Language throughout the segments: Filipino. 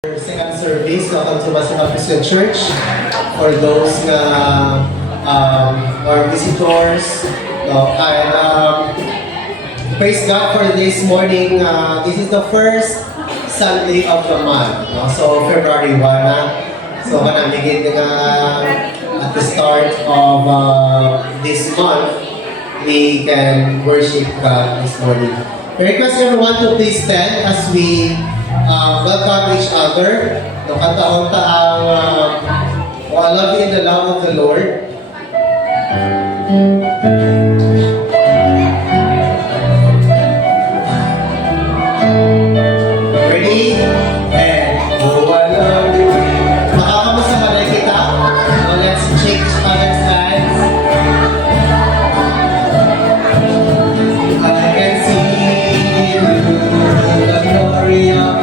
Second service, welcome to Masibang Christian Church. For those are visitors, praise God for this morning. This is the first Sunday of the month, so February 1. So kanamigin at the start of this month, we can worship God this morning. I request everyone to please stand as we welcome each other. Kataon taang I love you in the love of the Lord. Ready? And oh, I love you. Makakamusta ka rin kita? So let's shake each other's hands. I can see you, the glory of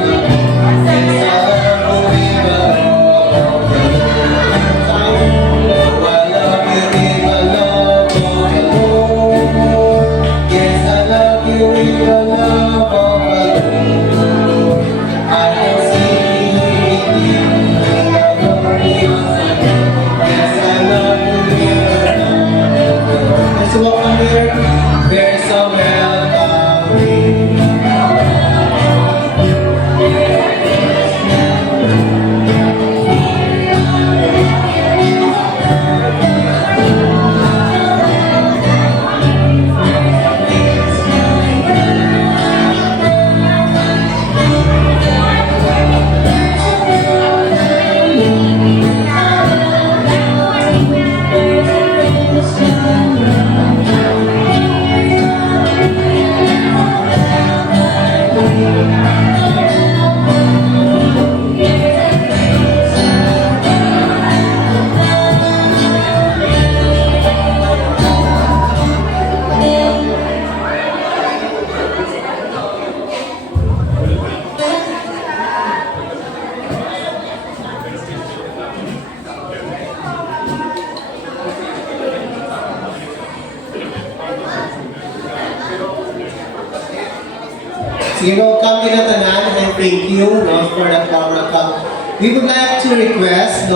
welcome kinatanan and thank you for that power of God. We would like to request,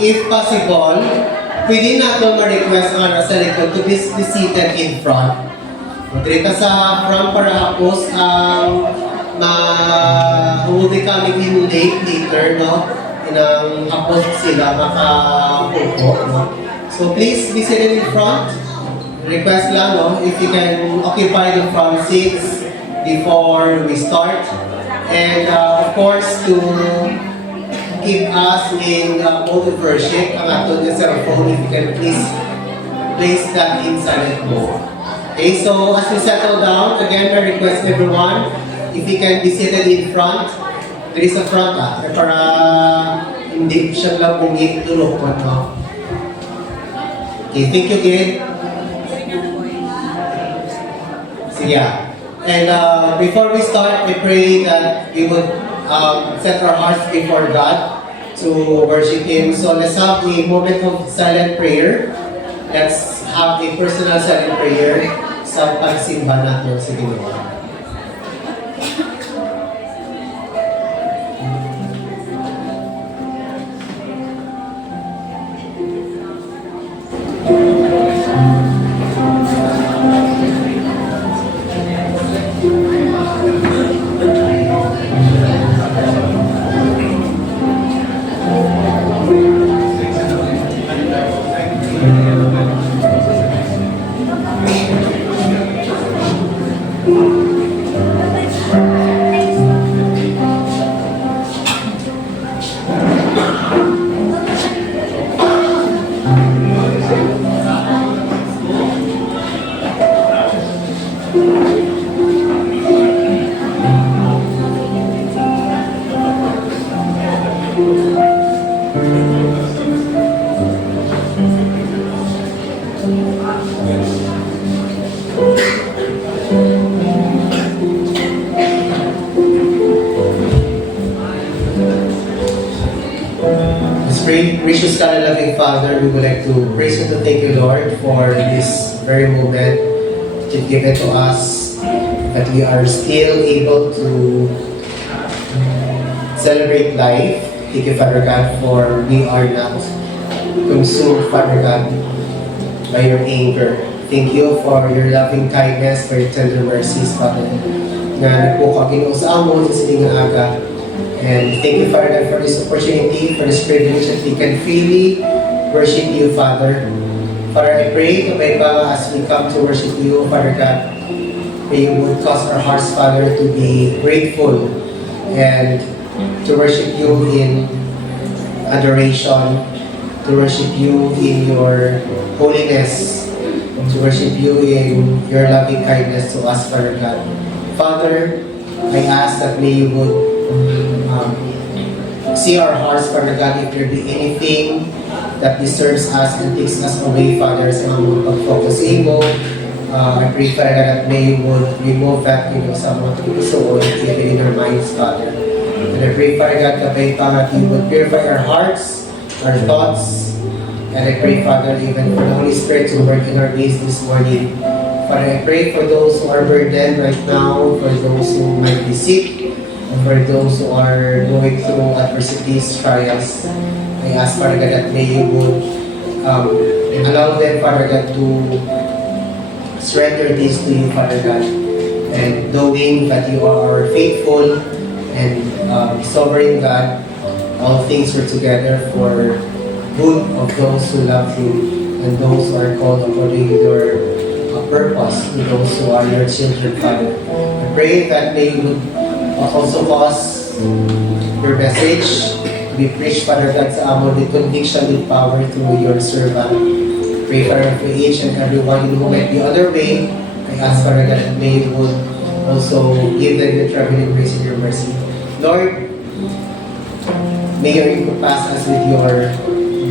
if possible, pwede nato ma-request ang nasa likod to be seated in front. Dito sa front para hapos ang who will be coming in late later, inang hapos sila makapupo. So please be seated in front. Request lang, if you can occupy the front seats before we start, and of course to keep us in mode of worship, ang ato ng cellphone, if you can please place that in silent mode. Okay, so as we settle down, again I request everyone, if you can be seated in front, there is a front para hindi siya lang bungit tulog po. Okay, thank you again. So yeah. And before we start, I pray that we would set our hearts before God to worship Him. So let's have a moment of silent prayer. Let's have a personal silent prayer sa pagsimba natin sa Ginoo. Gracious God and loving Father, we would like to praise and to thank you, Lord, for this very moment that you've given to us, that we are still able to celebrate life. Thank you, Father God, for we are not consumed, Father God, by your anger. Thank you for your loving kindness, for your tender mercies, Father. Nga nagpuka Ginoo sa amon sa sining nga aga. And thank you, Father God, for this opportunity, for this privilege that we can freely worship you, Father. Father, I pray na may ba as we come to worship you, Father God, may you would cause our hearts, Father, to be grateful and to worship you in adoration, to worship you in your holiness, to worship you in your loving kindness to us, Father God. Father, I ask that may you would see our hearts, Father God, if there be anything that disturbs us and takes us away, Father, sa mga pag-focus mo. I pray, Father God, that may you would remove that sa mga puso even in our minds, Father. And I pray, Father God, that you would purify our hearts, our thoughts, and I pray, Father, even for the Holy Spirit to work in our days this morning. Father, I pray for those who are burdened right now, for those who might be sick, and for those who are going through adversities, trials. I ask, Father God, that may you would allow them, Father God, to surrender this to you, Father God, and knowing that you are faithful and sovereign God, all things work together for good of those who love you and those who are called according to your purpose, to those who are your children, Father. I pray that they would also cause your message to be preached, Father God, sa amon with conviction, with power through your servant. Pray for each and everyone who might be on their way. I ask, Father God, that may you would also give them your traveling grace and your mercy. Lord, may you pass us with your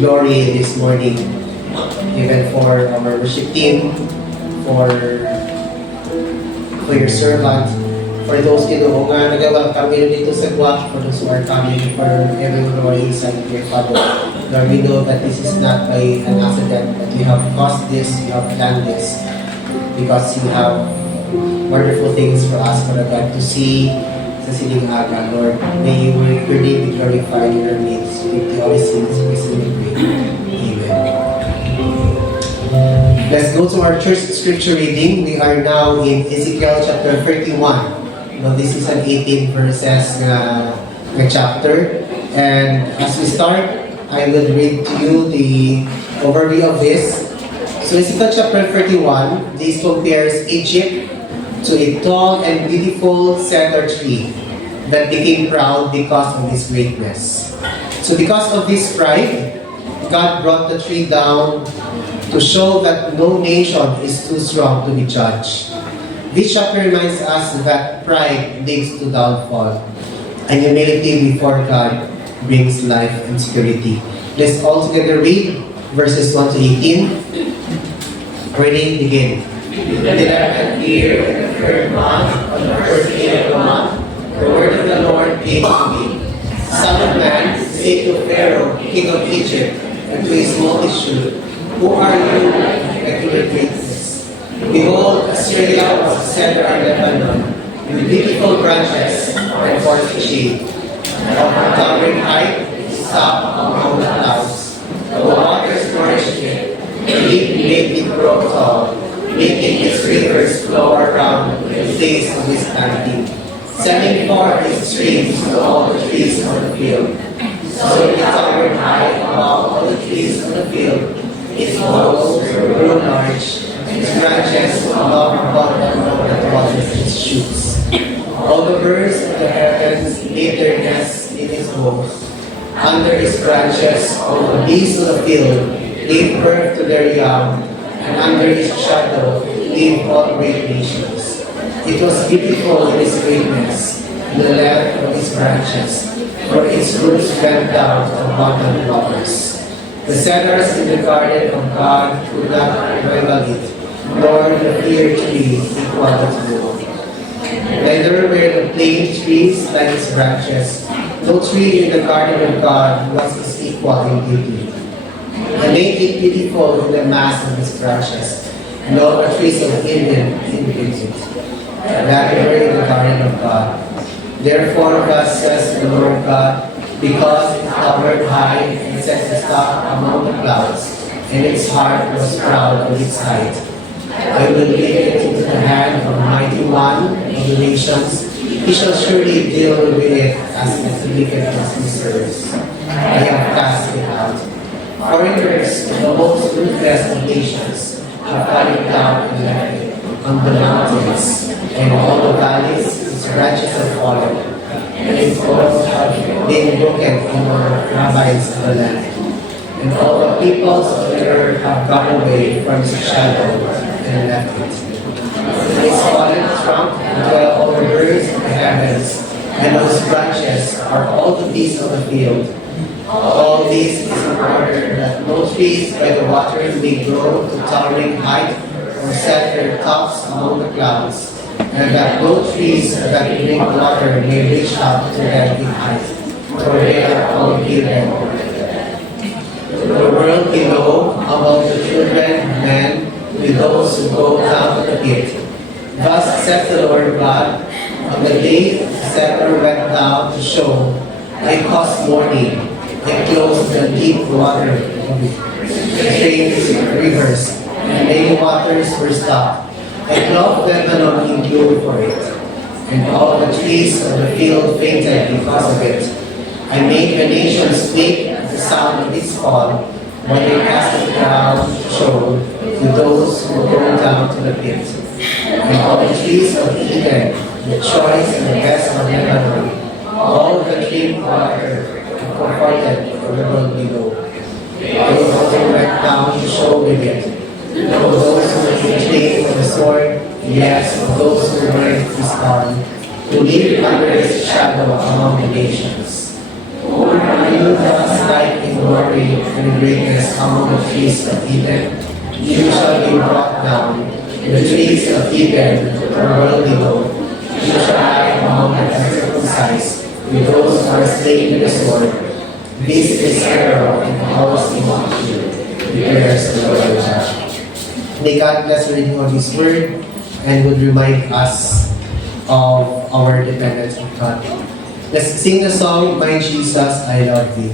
glory this morning, even for our worship team, for your servant, for those Ginoo nga nag-welcome dito sa Guam, for those who are coming, for everyone who are inside here, Father. Lord, we know that this is not by an accident, but you have caused this, you have planned this, because you have wonderful things for us, Father God, to see sa sining aga, Lord. May your name be glorified in our midst. With the Holy Spirit, we pray. Amen. Let's go to our church scripture reading. We are now in Ezekiel chapter 31. Now, this is an 18 verses na chapter. And as we start, I will read to you the overview of this. So Ezekiel chapter 31, this compares Egypt to a tall and beautiful cedar tree that became proud because of his greatness. So because of this pride, God brought the tree down to show that no nation is too strong to be judged. This chapter reminds us that pride leads to downfall, and humility before God brings life and security. Let's all together read verses 1 to 18. Ready, begin. In the 11th year, in the 3rd month, on the 1st day of the month, the word of the Lord came to me. Son of man, say to Pharaoh, king of Egypt, and to his multitude, who are you that you will greatness? Behold, Assyria was a cedar in Lebanon, with beautiful branches and forest shade. Of her towering height, up among the clouds. The waters nourished it. The heat made it grow tall, making its rivers flow around the face of his planting, sending forth its streams to all the trees on the field. So it towered high above all the trees on the field. Its boughs grew large, its branches long above the waters its shoots. All the birds of the heavens made their nests in its boughs. Under its branches, all the beasts of the field gave birth to their young, and under its shadow lived all great nations. It was beautiful in its greatness, in the length of its branches, for its roots went down to abundant waters. The cedars in the garden of God could not rival it, nor the fir tree equal its growth. Neither were the plane trees like its branches. No tree in the garden of God was its equal in beauty. I made it beautiful in the mass of its branches, and all the trees of Eden in beauty. That were in the garden of God. Therefore, thus says the Lord God, because it towered high and set its top among the clouds, and its heart was proud of its height. I will give it into the hand of a mighty one of the nations. He shall surely deal with it as its wickedness deserves. I have cast it out. Foreigners, the most ruthless of nations, have cut it down and left it on the mountains, and all the valleys, its branches have fallen, and its bones have been broken in the ravines of the land. And all the peoples of the earth have gone away from its shadow and left it. It is fallen trunk and dwell all the birds of the heavens, and those branches are all the beasts of the field. All this is in order that no trees by the waters may grow to towering height or set their tops among the clouds, and that no trees that drink water may reach up to them in height, for they are all given. The world below, among the children of men, with those who go down to the pit. Thus saith the Lord God, on the day the scepter went down to show, I caused mourning, I closed the deep water of streams, rivers, and many waters were stopped. I clothed Lebanon in glory for it, and all the trees of the field fainted because of it. I made the nations quake at the sound of its fall, when they cast it down to show to those who go down to the pit. And all the trees of Eden, the choice and the best of Lebanon, all the clean water, comforted for the world below. Those also went down to show with it. For those who were slain for the sword, yes, for those who were his arm, who live under his shadow among the nations. You thus light in glory and greatness among the trees of Eden. You shall be brought down. The trees of Eden, the world below. You shall lie among the uncircumcised, with those who are slain with the sword. This is Pharaoh and house in you, declares the Lord God. May God bless the reading of His Word and would remind us of our dependence on God. Let's sing the song, My Jesus, I Love Thee.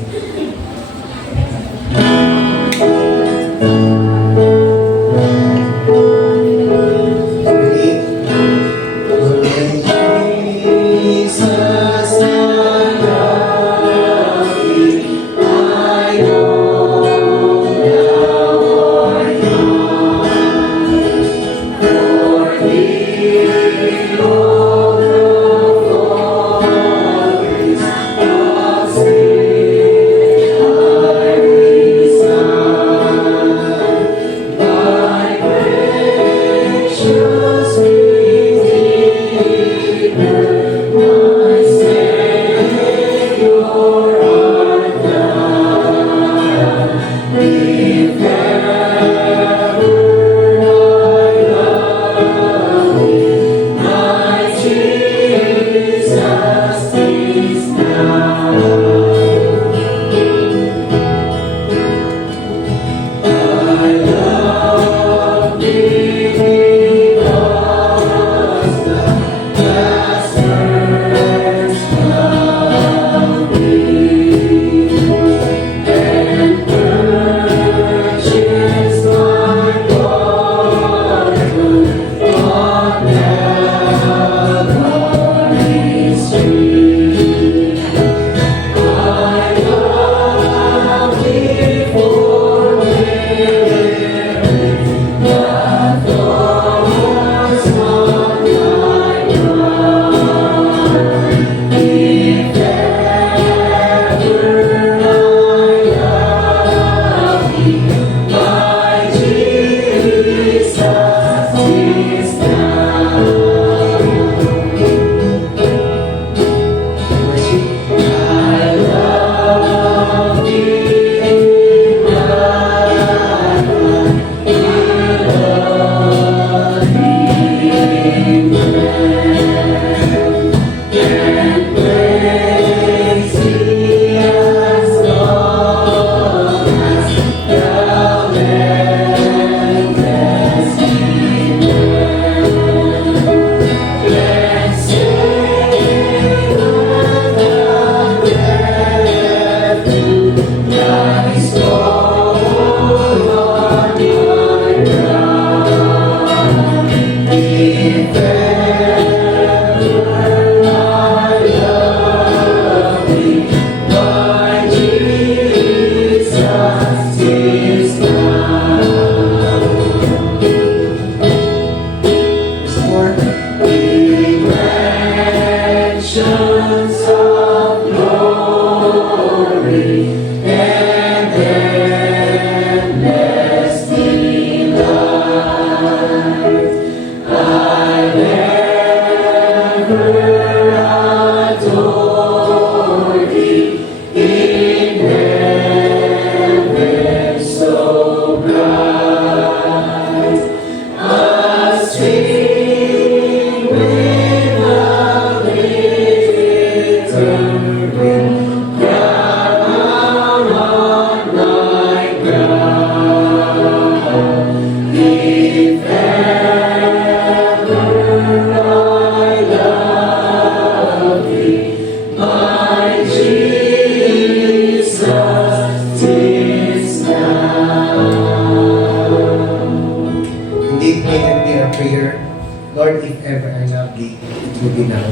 will be now.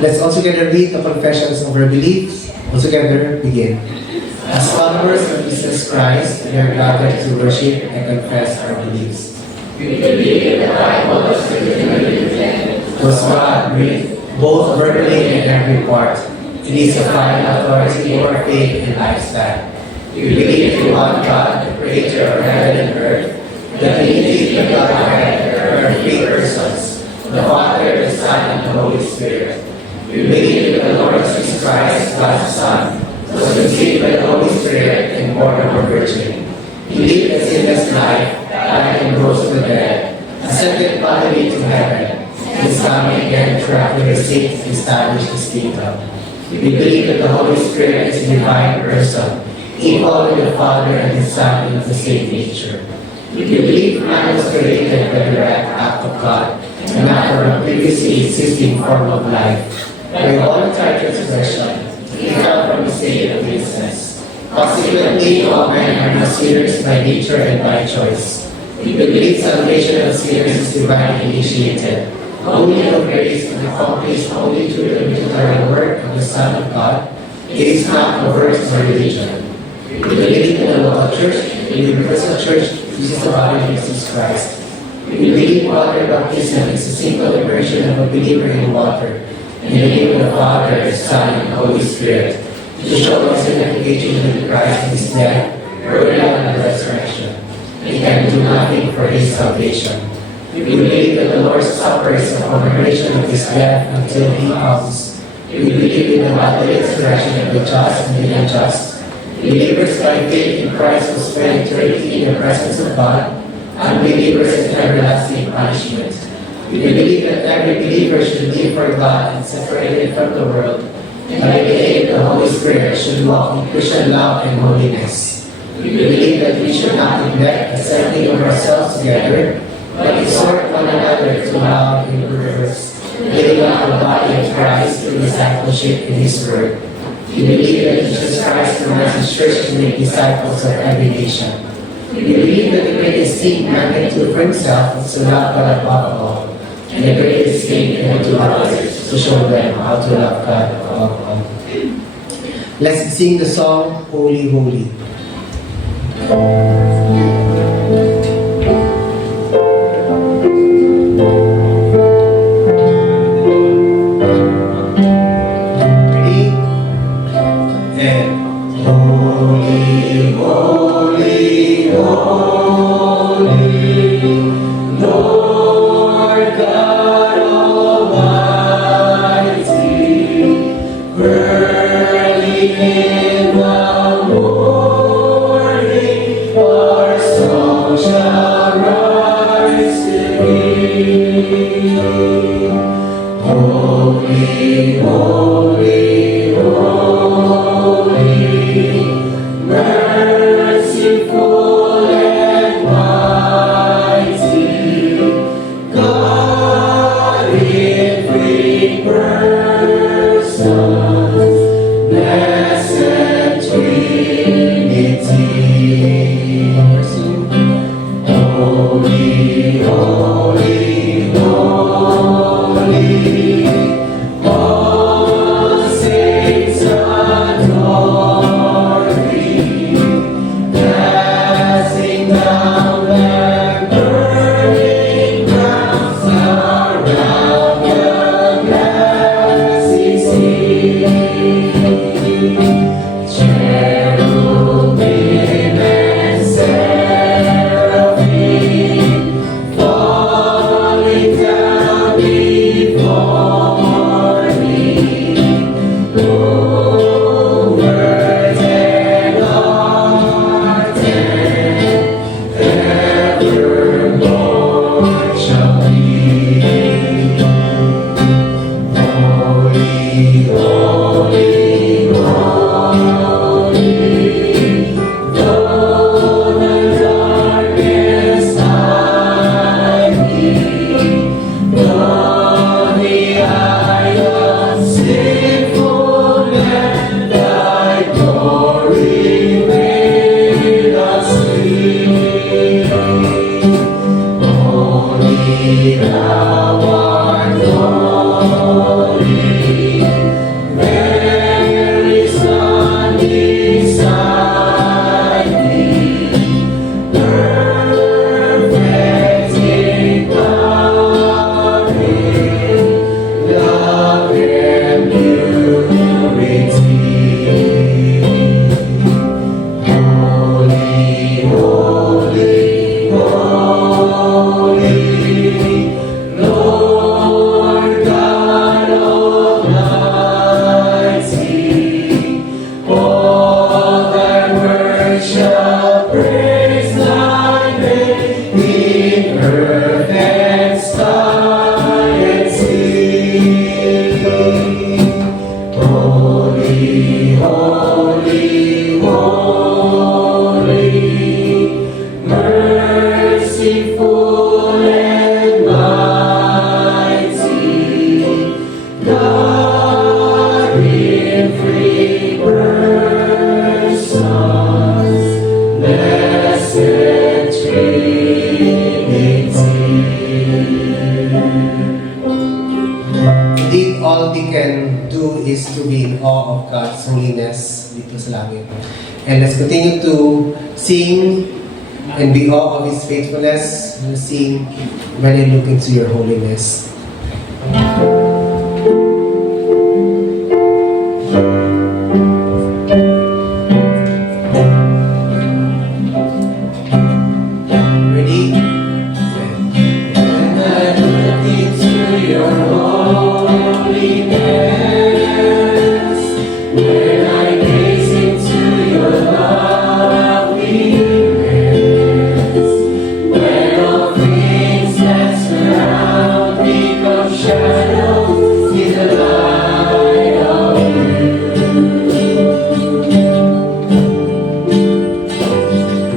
Let's all together read the confessions of our beliefs. All together begin. As followers of Jesus Christ, we are gathered to worship and confess our beliefs. We believe in the Bible as written, Was God breathed, both verbally and in every part. It is a final authority over faith and lifestyle. We believe in one God, the creator of heaven and earth, the Trinity of Godhead, are three persons, the Father, the Son, and the Holy Spirit. We believe in the Lord Jesus Christ, God's Son, was conceived by the Holy Spirit and born of a virgin. He lived a sinless life, died and rose from the dead, ascended bodily to heaven, and is coming again to after his seat to establish his kingdom. We believe that the Holy Spirit is a divine person, equal with the Father and the Son in the same nature. We believe man was created by the direct act of God, and not from a previously existing form of life. By voluntary transgression, he fell from a state of innocence. Consequently, all men are not sinners by nature and by choice. We believe salvation of sinners is divinely initiated, only of grace and accomplished only through the military work of the Son of God. It is not of works or religion. We believe in the local church, the universal church, which is the body of Jesus Christ. We believe water baptism is a simple immersion of a believer in water. In the name of the Father, the Son, and the Holy Spirit, to show us identification with Christ in his death, burial, and resurrection. We can do nothing for his salvation. We believe that the Lord's Supper is a commemoration of his death until he comes. We believe in the bodily resurrection of the just and the unjust. Believers by faith in Christ will spend eternity in the presence of God, unbelievers in everlasting punishment. We believe that every believer should live for God and separated from the world, and by the aid of the Holy Spirit should walk in Christian love and holiness. We believe that we should not neglect assembling of ourselves together, but exhort one another to love and good works, building up the body of Christ through discipleship in his word. We believe that Jesus Christ commands his church to make disciples of every nation. We believe that the greatest thing man can do for himself is to love God above all, and the greatest thing can do others to show them how to love God above all. Let's sing the song, Holy, Holy. Ready? And holy, holy, holy, Lord God Almighty, early in the morning, our song shall rise to thee. Holy, holy, holy, merciful and mighty, God in three persons, blessed Trinity. Holy, holy, holy, all saints adore thee, casting down their burning crowns around the glassy sea. is to be in awe of God's holiness dito sa langit. And let's continue to sing and be awe of His faithfulness. Let's sing when I look into your holiness. Ready? When I look into your holiness, when I gaze into your loveliness, when all things that surround become shadows in the light of you.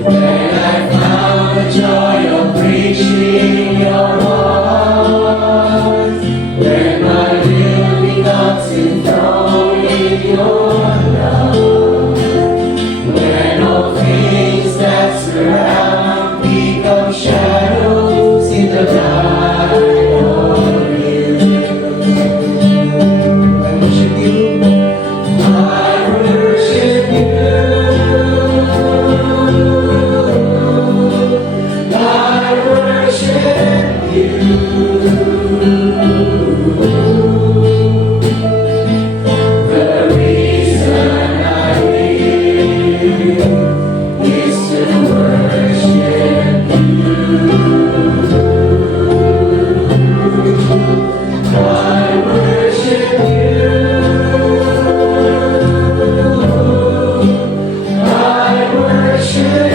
When I found the joy of preaching your word, when my will becomes enthroned in your love, when all things that surround become shadows in the light of you. I worship you. I worship you. I worship you. The reason I live is to worship you. I worship you. I worship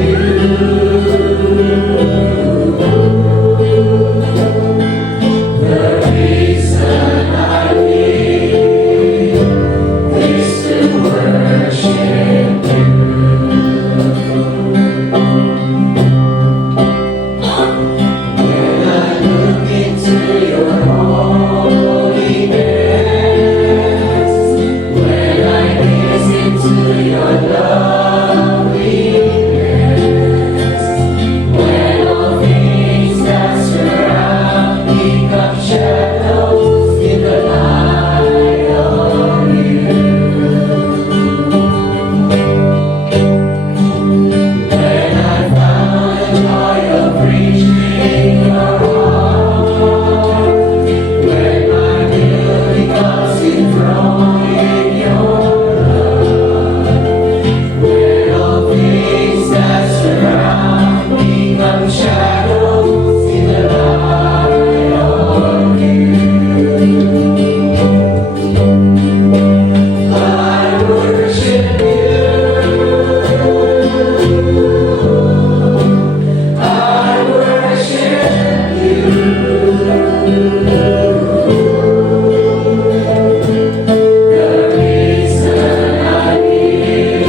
you. The reason I live is to worship you. When I look into your holiness, when I gaze into your loveliness, when all things that surround become shadows in the light of you. When I found the joy of preaching your heart, when my will becomes enthroned in your love, when all things that surround become shadows in the light of you. I worship you. I worship you. The reason I live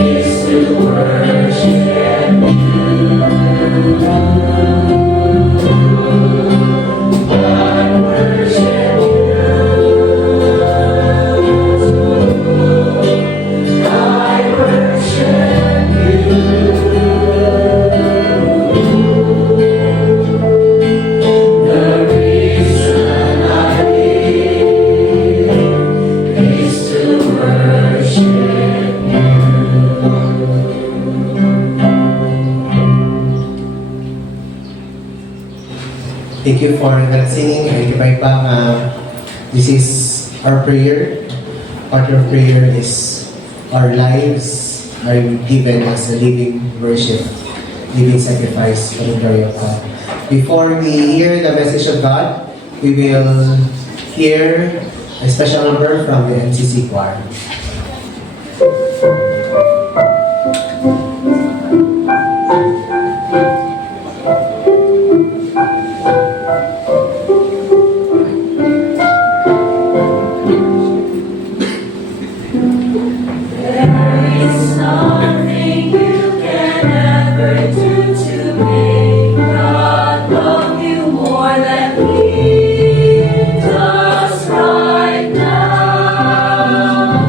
is to worship you. I worship you. I worship you. The reason I live is to worship you. Thank you for that singing. Ay, ibay pa, this is our prayer. Part of prayer is our lives are given as a living worship, living sacrifice for the glory of God. Before we hear the message of God, we will hear a special number from the MCC choir. There is nothing you can ever do to make God love you more than He does right now.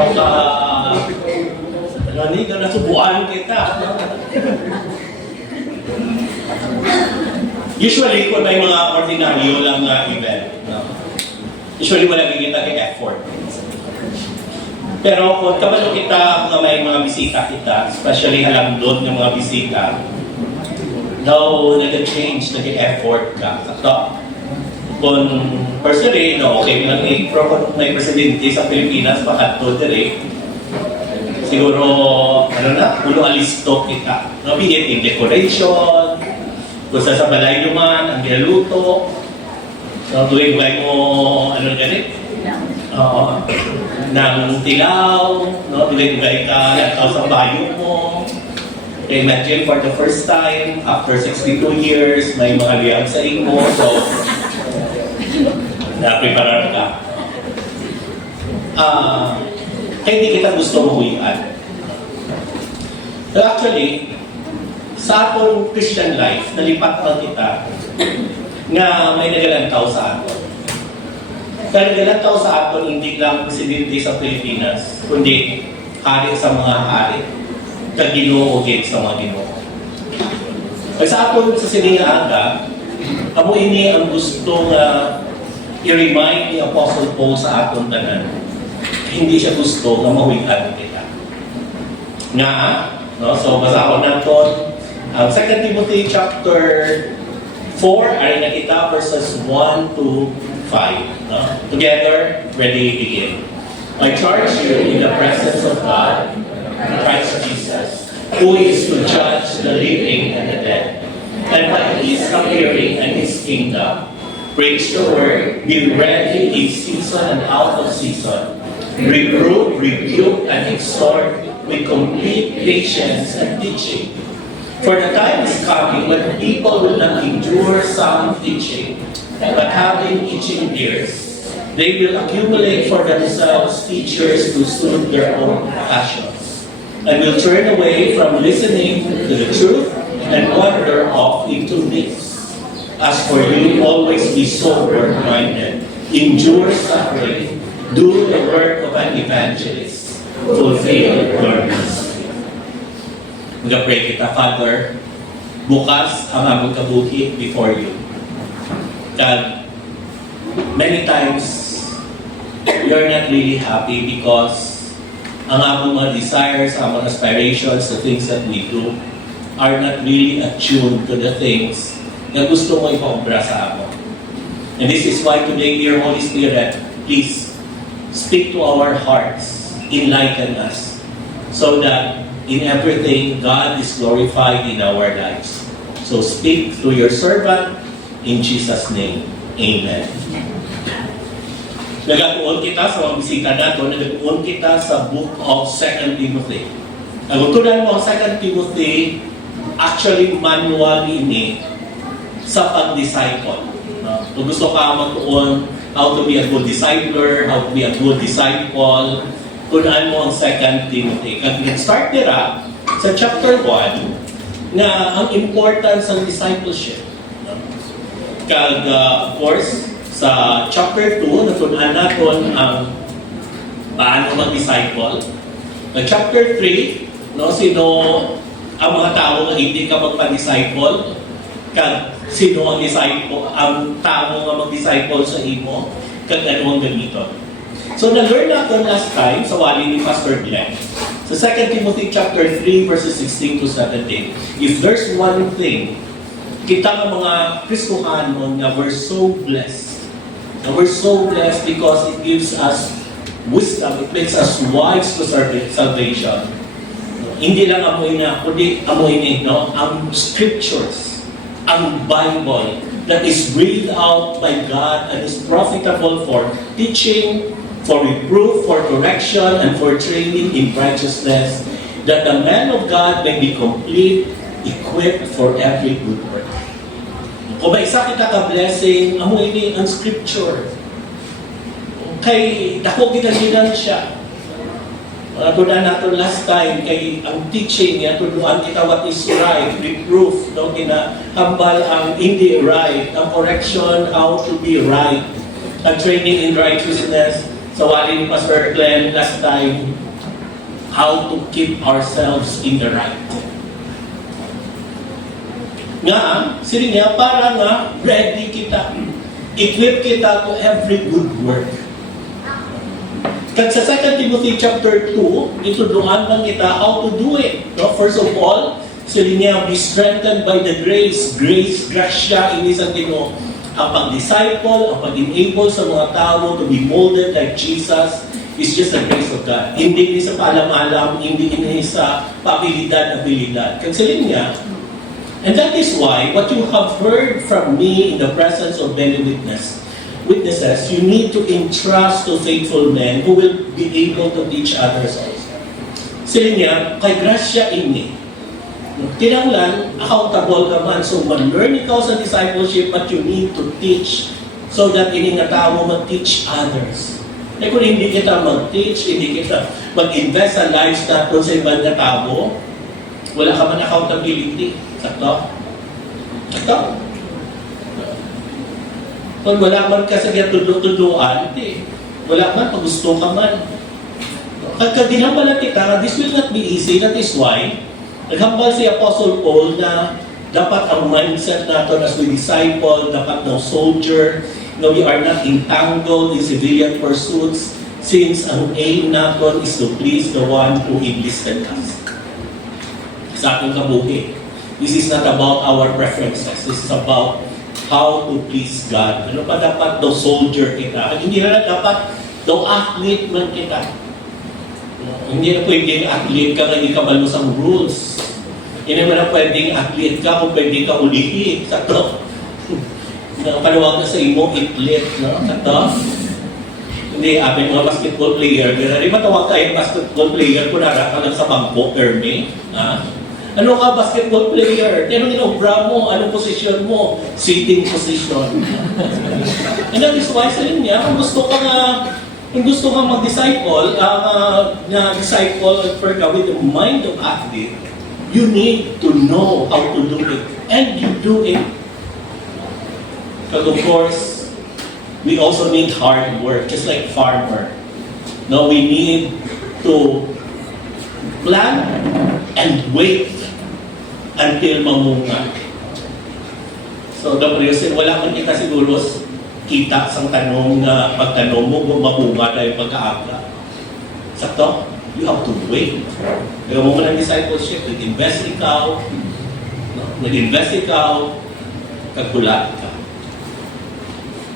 Baka, ano ni, nasubuan kita. Usually, kung may mga ordinaryo lang na event, no? Usually wala kikita kay effort. Pero kung kabalo kita na may mga bisita kita, especially alam doon ng mga bisita, no, nag-change, nag-effort ka. So, kung personally, no, okay lang eh, pero kung may presidente sa Pilipinas, baka to dire, siguro, ano na, puno alisto kita. No, be it in decoration, kung sa balay nyo man, ang gilaluto, no, tuwing mo, ano ganit? Oo. Ng tilaw, no, tuwing ka, nataw sa bayo mo. Imagine for the first time, after 62 years, may mga liyab sa imo, so, na-preparar ka. Kaya hindi kita gusto mahuwian. So actually, sa atong Christian life, nalipat lang kita nga may nagalantaw sa aton. Kaya nagalantaw sa aton, hindi lang presidente sa Pilipinas, kundi hari sa mga hari, kaginoo sa mga ginoo. Kaya sa aton sa siningaga, amo ini ang gusto nga i-remind ni Apostle Paul sa aton tanan. Hindi siya gusto na mahuwian kita. Nga, no? So basahon naton ang 2 Timothy chapter 4, ay nakita verses 1 to 5. No? Together, ready, begin. I charge you in the presence of God, Christ Jesus, who is to judge the living and the dead. And by His appearing and His kingdom, preach the word, be ready in season and out of season, reprove, rebuke, and exhort with complete patience and teaching. For the time is coming when people will not endure sound teaching, but having itching ears, they will accumulate for themselves teachers to suit their own passions, and will turn away from listening to the truth and wander off into myths. As for you, always be sober-minded, endure suffering, do the work of an evangelist, fulfill your mission. Mag-pray kita, Father, bukas ang aming kabuhi before you. God, many times, you're not really happy because ang aming mga desires, ang mga aspirations, the things that we do, are not really attuned to the things na gusto mo ipaobra sa amin. And this is why today, dear Holy Spirit, please speak to our hearts, enlighten us, so that in everything, God is glorified in our lives. So speak through your servant, in Jesus' name. Amen. Nagatuon kita sa mga bisita nato, nagatuon kita sa book of 2 Timothy. Ang tunan mo, 2 Timothy, actually manual ini sa pag-disciple. Kung gusto ka matuon how to be a good discipler, how to be a good disciple, tunan mo ang 2 Timothy. Kag start nila sa chapter 1 na ang importance ng discipleship. Kag of course, sa chapter 2, natunan natin ang paano mag-disciple. Sa chapter 3, no, sino ang mga tao na hindi ka magpa-disciple, kag sino ang disciple, ang tao nga mag-disciple sa imo, kag ano ang gamiton. So na-learn natin last time sa wali ni Pastor Glenn. Sa 2 Timothy chapter 3 verses 16 to 17, if there's one thing, kita ng mga Kristohanon na we're so blessed. And we're so blessed because it gives us wisdom, it makes us wise to salvation. Hindi lang amoy na, kundi amoy ni, no? Ang scriptures, ang Bible that is breathed out by God and is profitable for teaching, for reproof, for correction, and for training in righteousness, that the man of God may be complete, equipped for every good work. Kung may isa kita ka-blessing, amoy ni ang scripture. Kay dako ginaginan siya. Tunan natin last time, kay ang teaching niya, tunuan kita what is right, reproof, no? Kinahambal ang hindi right, ang correction, how to be right, ang training in righteousness. sa wali ni Pastor Glenn last time, how to keep ourselves in the right. Nga, sila niya, para nga, ready kita. Equip kita to every good work. Kaya sa 2 Timothy chapter 2, ituduan lang kita how to do it. No? First of all, sila niya, be strengthened by the grace. Grace, grasya, ini sa Ginoo. Ang pag-disciple, ang pag-enable sa mga tao to be molded like Jesus is just the grace of God. Hindi sa paalam-alam, hindi sa pabilidad-abilidad. Kansilin niya, and that is why what you have heard from me in the presence of many witnesses, you need to entrust to faithful men who will be able to teach others also. Sila niya, kay grasya ini, kinanglan, accountable ka man. So, mag-learn ikaw sa discipleship, but you need to teach so that ini nga tao mag-teach others. Eh kung hindi kita mag-teach, hindi kita mag-invest sa lives natin sa ibang na tao, wala ka man accountability. Sakto? Sakto? Kung wala man ka sa tudlo-tudloan, hindi. Wala man, pag gusto ka man. Kagkaginawa lang kita, this will not be easy. That is why, naghambal si Apostle Paul na dapat ang mindset natin as we disciple, dapat ng soldier, na we are not entangled in civilian pursuits since ang aim natin is to please the one who enlisted us. Sa ating kabuhi. This is not about our preferences. This is about how to please God. Ano pa dapat daw soldier kita? Hindi na dapat daw athlete man kita. Hindi na pwedeng athlete ka na hindi ka malos ang rules. Hindi naman na pwedeng athlete ka kung pwede ka ulihin. Sato. Panawag na sa imo, athlete. No? Sato. Hindi, amin mga basketball player. Hindi matawag tayo basketball player kung nara ka lang sa bangko, Ermi. Ano ka basketball player? Tinong inobra mo, anong posisyon mo? Sitting position. And that is why sa niya, kung gusto kang mag-disciple, na disciple with the mind of athlete, you need to know how to do it. And you do it. But of course, we also need hard work, just like farmer. No, we need to plant and wait until mamunga. So, Dr. Yosef, wala man kita siguro kita sa tanong na pagtanong mo kung mamunga na yung pagkaaga. Sakto? You have to wait. Kaya mo ng discipleship, nag-invest ikaw, kagulat ka.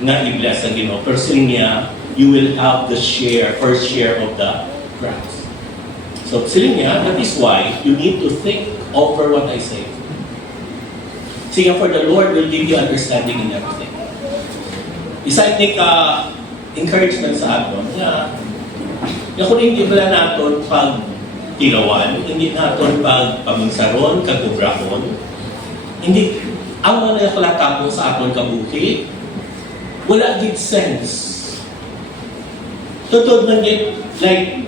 Nga i-bless ang Ginoo. Pero niya, you will have the first share of the crops. So, niya, that is why you need to think over what I say. Sige, for the Lord will give you understanding in everything. Isa ni encouragement sa aton na kung hindi pala natin pag tilawan, hindi natin pag paminsaron, kagubrahon, hindi, ang mga nakalatapo sa aton kabuhi, wala good sense. Tutod man yun, like,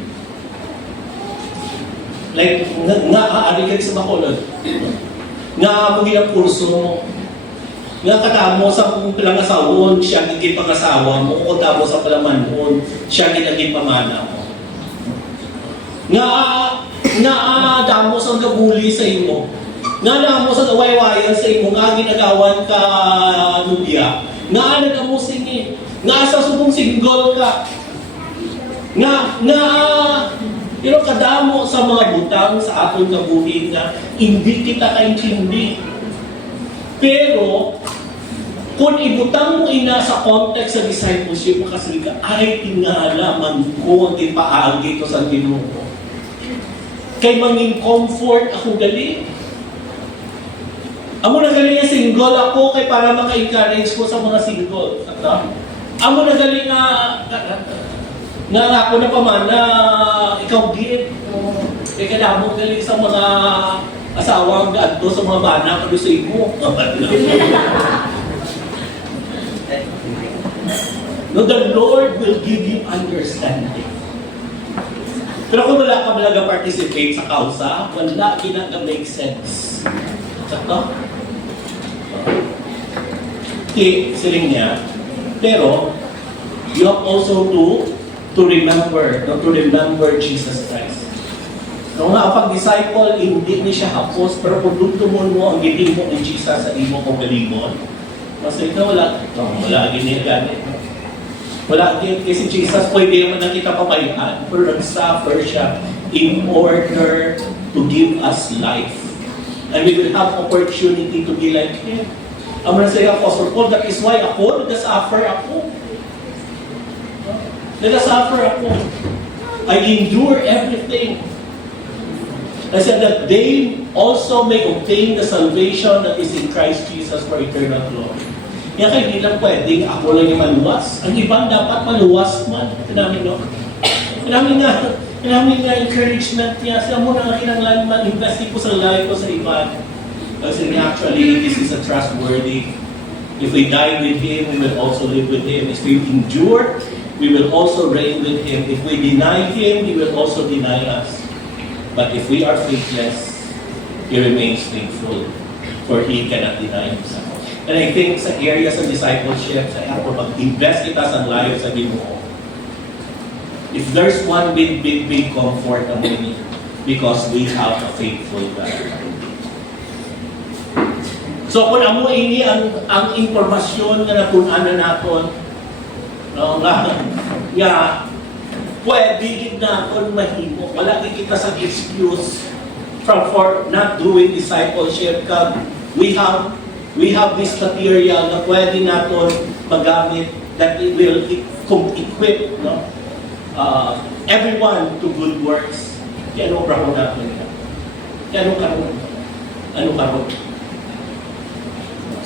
aari ka sa Bacolod. Nga mo hilang kurso mo. Nga katamo sa pilang asawon, siya gigit pang-asawa mo. O tamo sa palamanon, siya gigit pamana mo. Nga damo sa gabuli sa imo. Nga damo sa gaway-wayan sa imo. Nga ginagawan ka nubya. Nga nagamo singin. Nga sa subong single ka. Pero kadamo sa mga butang sa atong kabuhi na hindi kita kaintindi. Pero, kung ibutang mo ina sa context sa discipleship, makasali ka, ay tingala man ko, di paagi ko sa Ginoo. Kay manging comfort ako gali. Amo na gali nga single ako, kay para maka-encourage ko sa mga single. Amo na gali nga ako na pamana, ikaw din. Kaya kadamo galing sa mga asawang gato sa mga bana kado sa imo. No, the Lord will give you understanding. Pero kung wala ka malaga participate sa kausa, wala ginag-make sense. Sakto? Okay, siling niya. Pero, you have also to to remember Jesus Christ. No nga, pag disciple, hindi ni siya hapos, pero kung dumtumon mo ang gibing mo ni Jesus sa imo kong galimon, kasi ikaw wala ginigamit. Wala, kasi Jesus, pwede naman na kita papayahan, pero nag-suffer siya in order to give us life. And we will have opportunity to be like Him. Ang mga sa Apostle Paul, that is why ako, nag-suffer ako. Nag-suffer ako. I endure everything. I said that they also may obtain the salvation that is in Christ Jesus for eternal glory. Yan kaya hindi lang pwedeng ako lang yung maluwas. Ang ibang dapat maluwas man. Kinamin nga encouragement niya. Siya mo na kinanglan man, investi ko sa life ko sa iba. Kasi actually, this is a trustworthy. If we die with Him, we will also live with Him. If we endure, we will also reign with Him. If we deny Him, He will also deny us. But if we are faithless, He remains faithful, for He cannot deny Himself. And I think sa areas of discipleship, sa ako, mag-invest kita sa life sa Ginoo. If there's one big comfort na we need, because we have a faithful God. So kung amo ini ang impormasyon na napunan naton, no nga pwede gid naton mahimo. Wala gid kita sa excuse for not doing discipleship. We have this material na pwede naton magamit that it will equip, no? Everyone to good works. Kaya ano bravo natin? Kaya ano karon?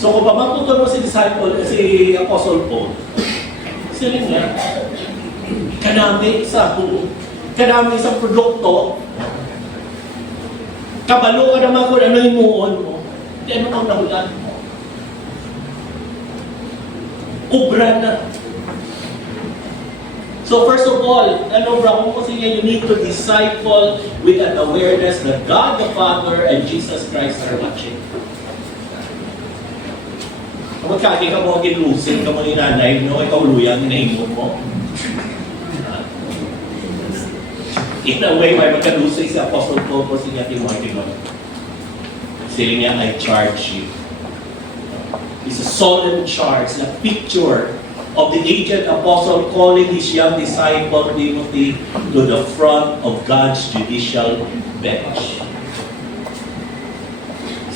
So kung pamatutunan mo si Apostle Paul, sila nga, kanami sa produkto, kabalo ka naman kung ano yung muon mo, hindi ano ang nahulan mo. Ubra na. So first of all, you need to disciple with an awareness that God the Father and Jesus Christ are watching. Kung magkaki ka mo, ginusin ka mo ni nanay, no? Ikaw luyang, inahingon mo. In a way, may magkalusay si Apostle Paul po si Timothy. Sila niya, I charge you. It's a solemn charge, a picture of the aged apostle calling his young disciple Timothy to the front of God's judicial bench.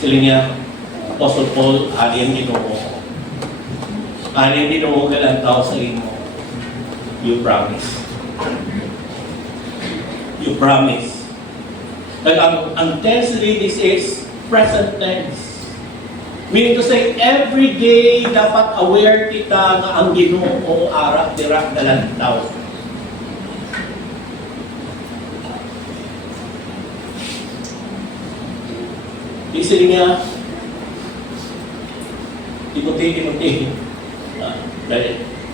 Sila niya, Apostle Paul, aliyang Ginoo. Aliyang Ginoo galang tao sa imo. You promise. You promise. But ang tense this is present tense. Meaning to say, every day dapat aware kita nga ang Ginoo arak dirak dalantaw. Isili niya, Timothy,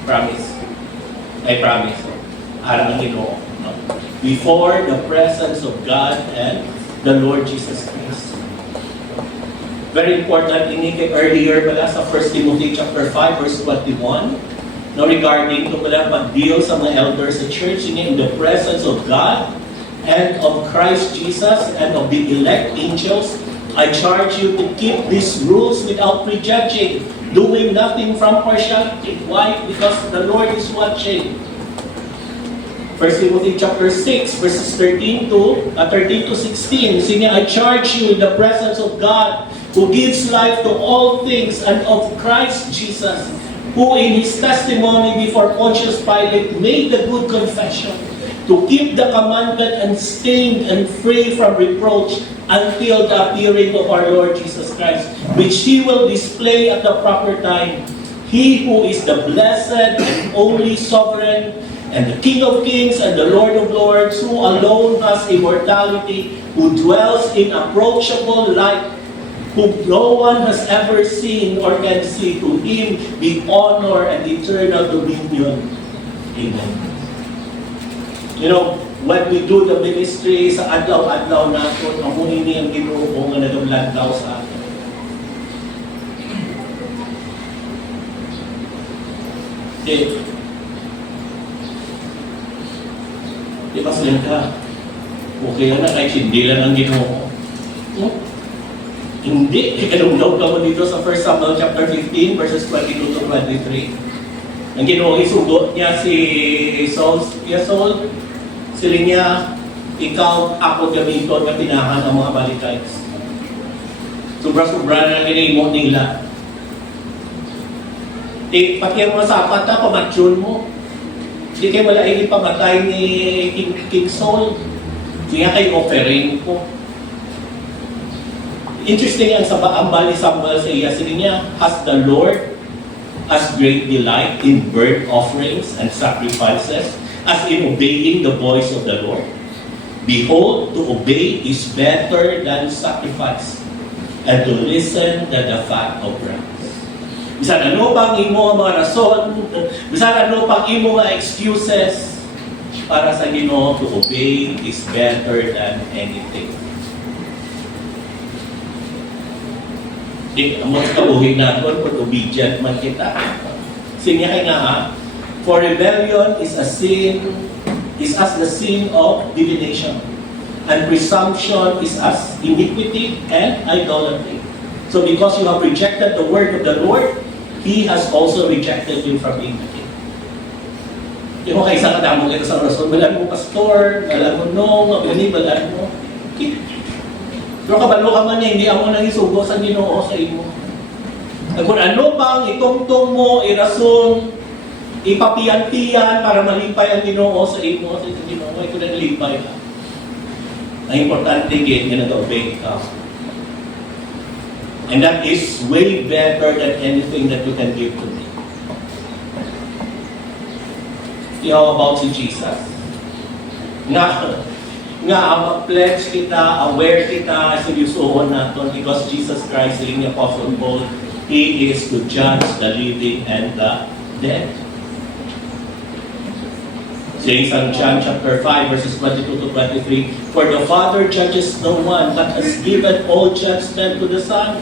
promise. I promise. Arak ang Ginoo. Before the presence of God and the Lord Jesus Christ. Very important, inikip earlier pala sa 1 Timothy chapter 5, verse 21, no, regarding to pala pag-deal sa mga elders sa church in the presence of God and of Christ Jesus and of the elect angels. I charge you to keep these rules without prejudging, doing nothing from partiality. Why? Because the Lord is watching. 1 Timothy chapter 6, verses 13 to 16. Sige, I charge you in the presence of God, who gives life to all things, and of Christ Jesus, who in His testimony before Pontius Pilate made the good confession, to keep the commandment unstained and free from reproach until the appearing of our Lord Jesus Christ, which He will display at the proper time. He who is the blessed and only sovereign, and the King of kings and the Lord of lords, who alone has immortality, who dwells in approachable light, whom no one has ever seen or can see. To Him be honor and eternal dominion. Amen. You know, when we do the ministry sa adlaw-adlaw natin, amunin niya ang Ginoo nga nagablantaw sa atin. Di ba sila ka? Okay na kahit hindi lang ang Ginoo. Hmm? Hindi. Ikalungdaw ka mo dito sa 1 Samuel chapter 15 verses 22 to 23. Ang Ginoo isugot niya si Saul. Saul, sila niya, ikaw, ako gamiton na pinahan ng mga Amalekites. Sobra-sobra na ginimo nila. Pati ang mga sapat na pamatsyon mo. Hindi kayo malaing ipamatay ni King Saul. Kaya kayo offering ko. Interesting ang ambal ni Samuel sa iya. Sige niya, has the Lord as great delight in burnt offerings and sacrifices as in obeying the voice of the Lord? Behold, to obey is better than sacrifice, and to listen than the fat of rams. Bisan ano pang imo ang mga rason, bisan ano pang imo mga excuses, para sa Ginoo, to obey is better than anything. Ang mga kabuhin natin, kung obedient man kita. Sinya kay nga, for rebellion is as the sin of divination, and presumption is as iniquity and idolatry. So because you have rejected the word of the Lord, He has also rejected you from being the king. Yung mga isang kadamong ito sa orason, balaan mo pastor, balaan mo nong, balaan mo. Pero kabalo ka man niya, hindi ako nang isugo sa Ginoo sa imo. At kung ano bang itungtong mo, irason, ipapiyan-piyan para malipay ang Ginoo sa imo, sa Ginoo, ito na nalipay ka. Ang importante gate nga nag-obey ka. And that is way better than anything that you can give to me. How about si Jesus? Nga pledge kita, aware kita, seryosohon natin because Jesus Christ, in the Apostle Paul, He is to judge the living and the dead. Saying in John chapter 5 verses 22 to 23, for the Father judges no one, but has given all judgment to the Son,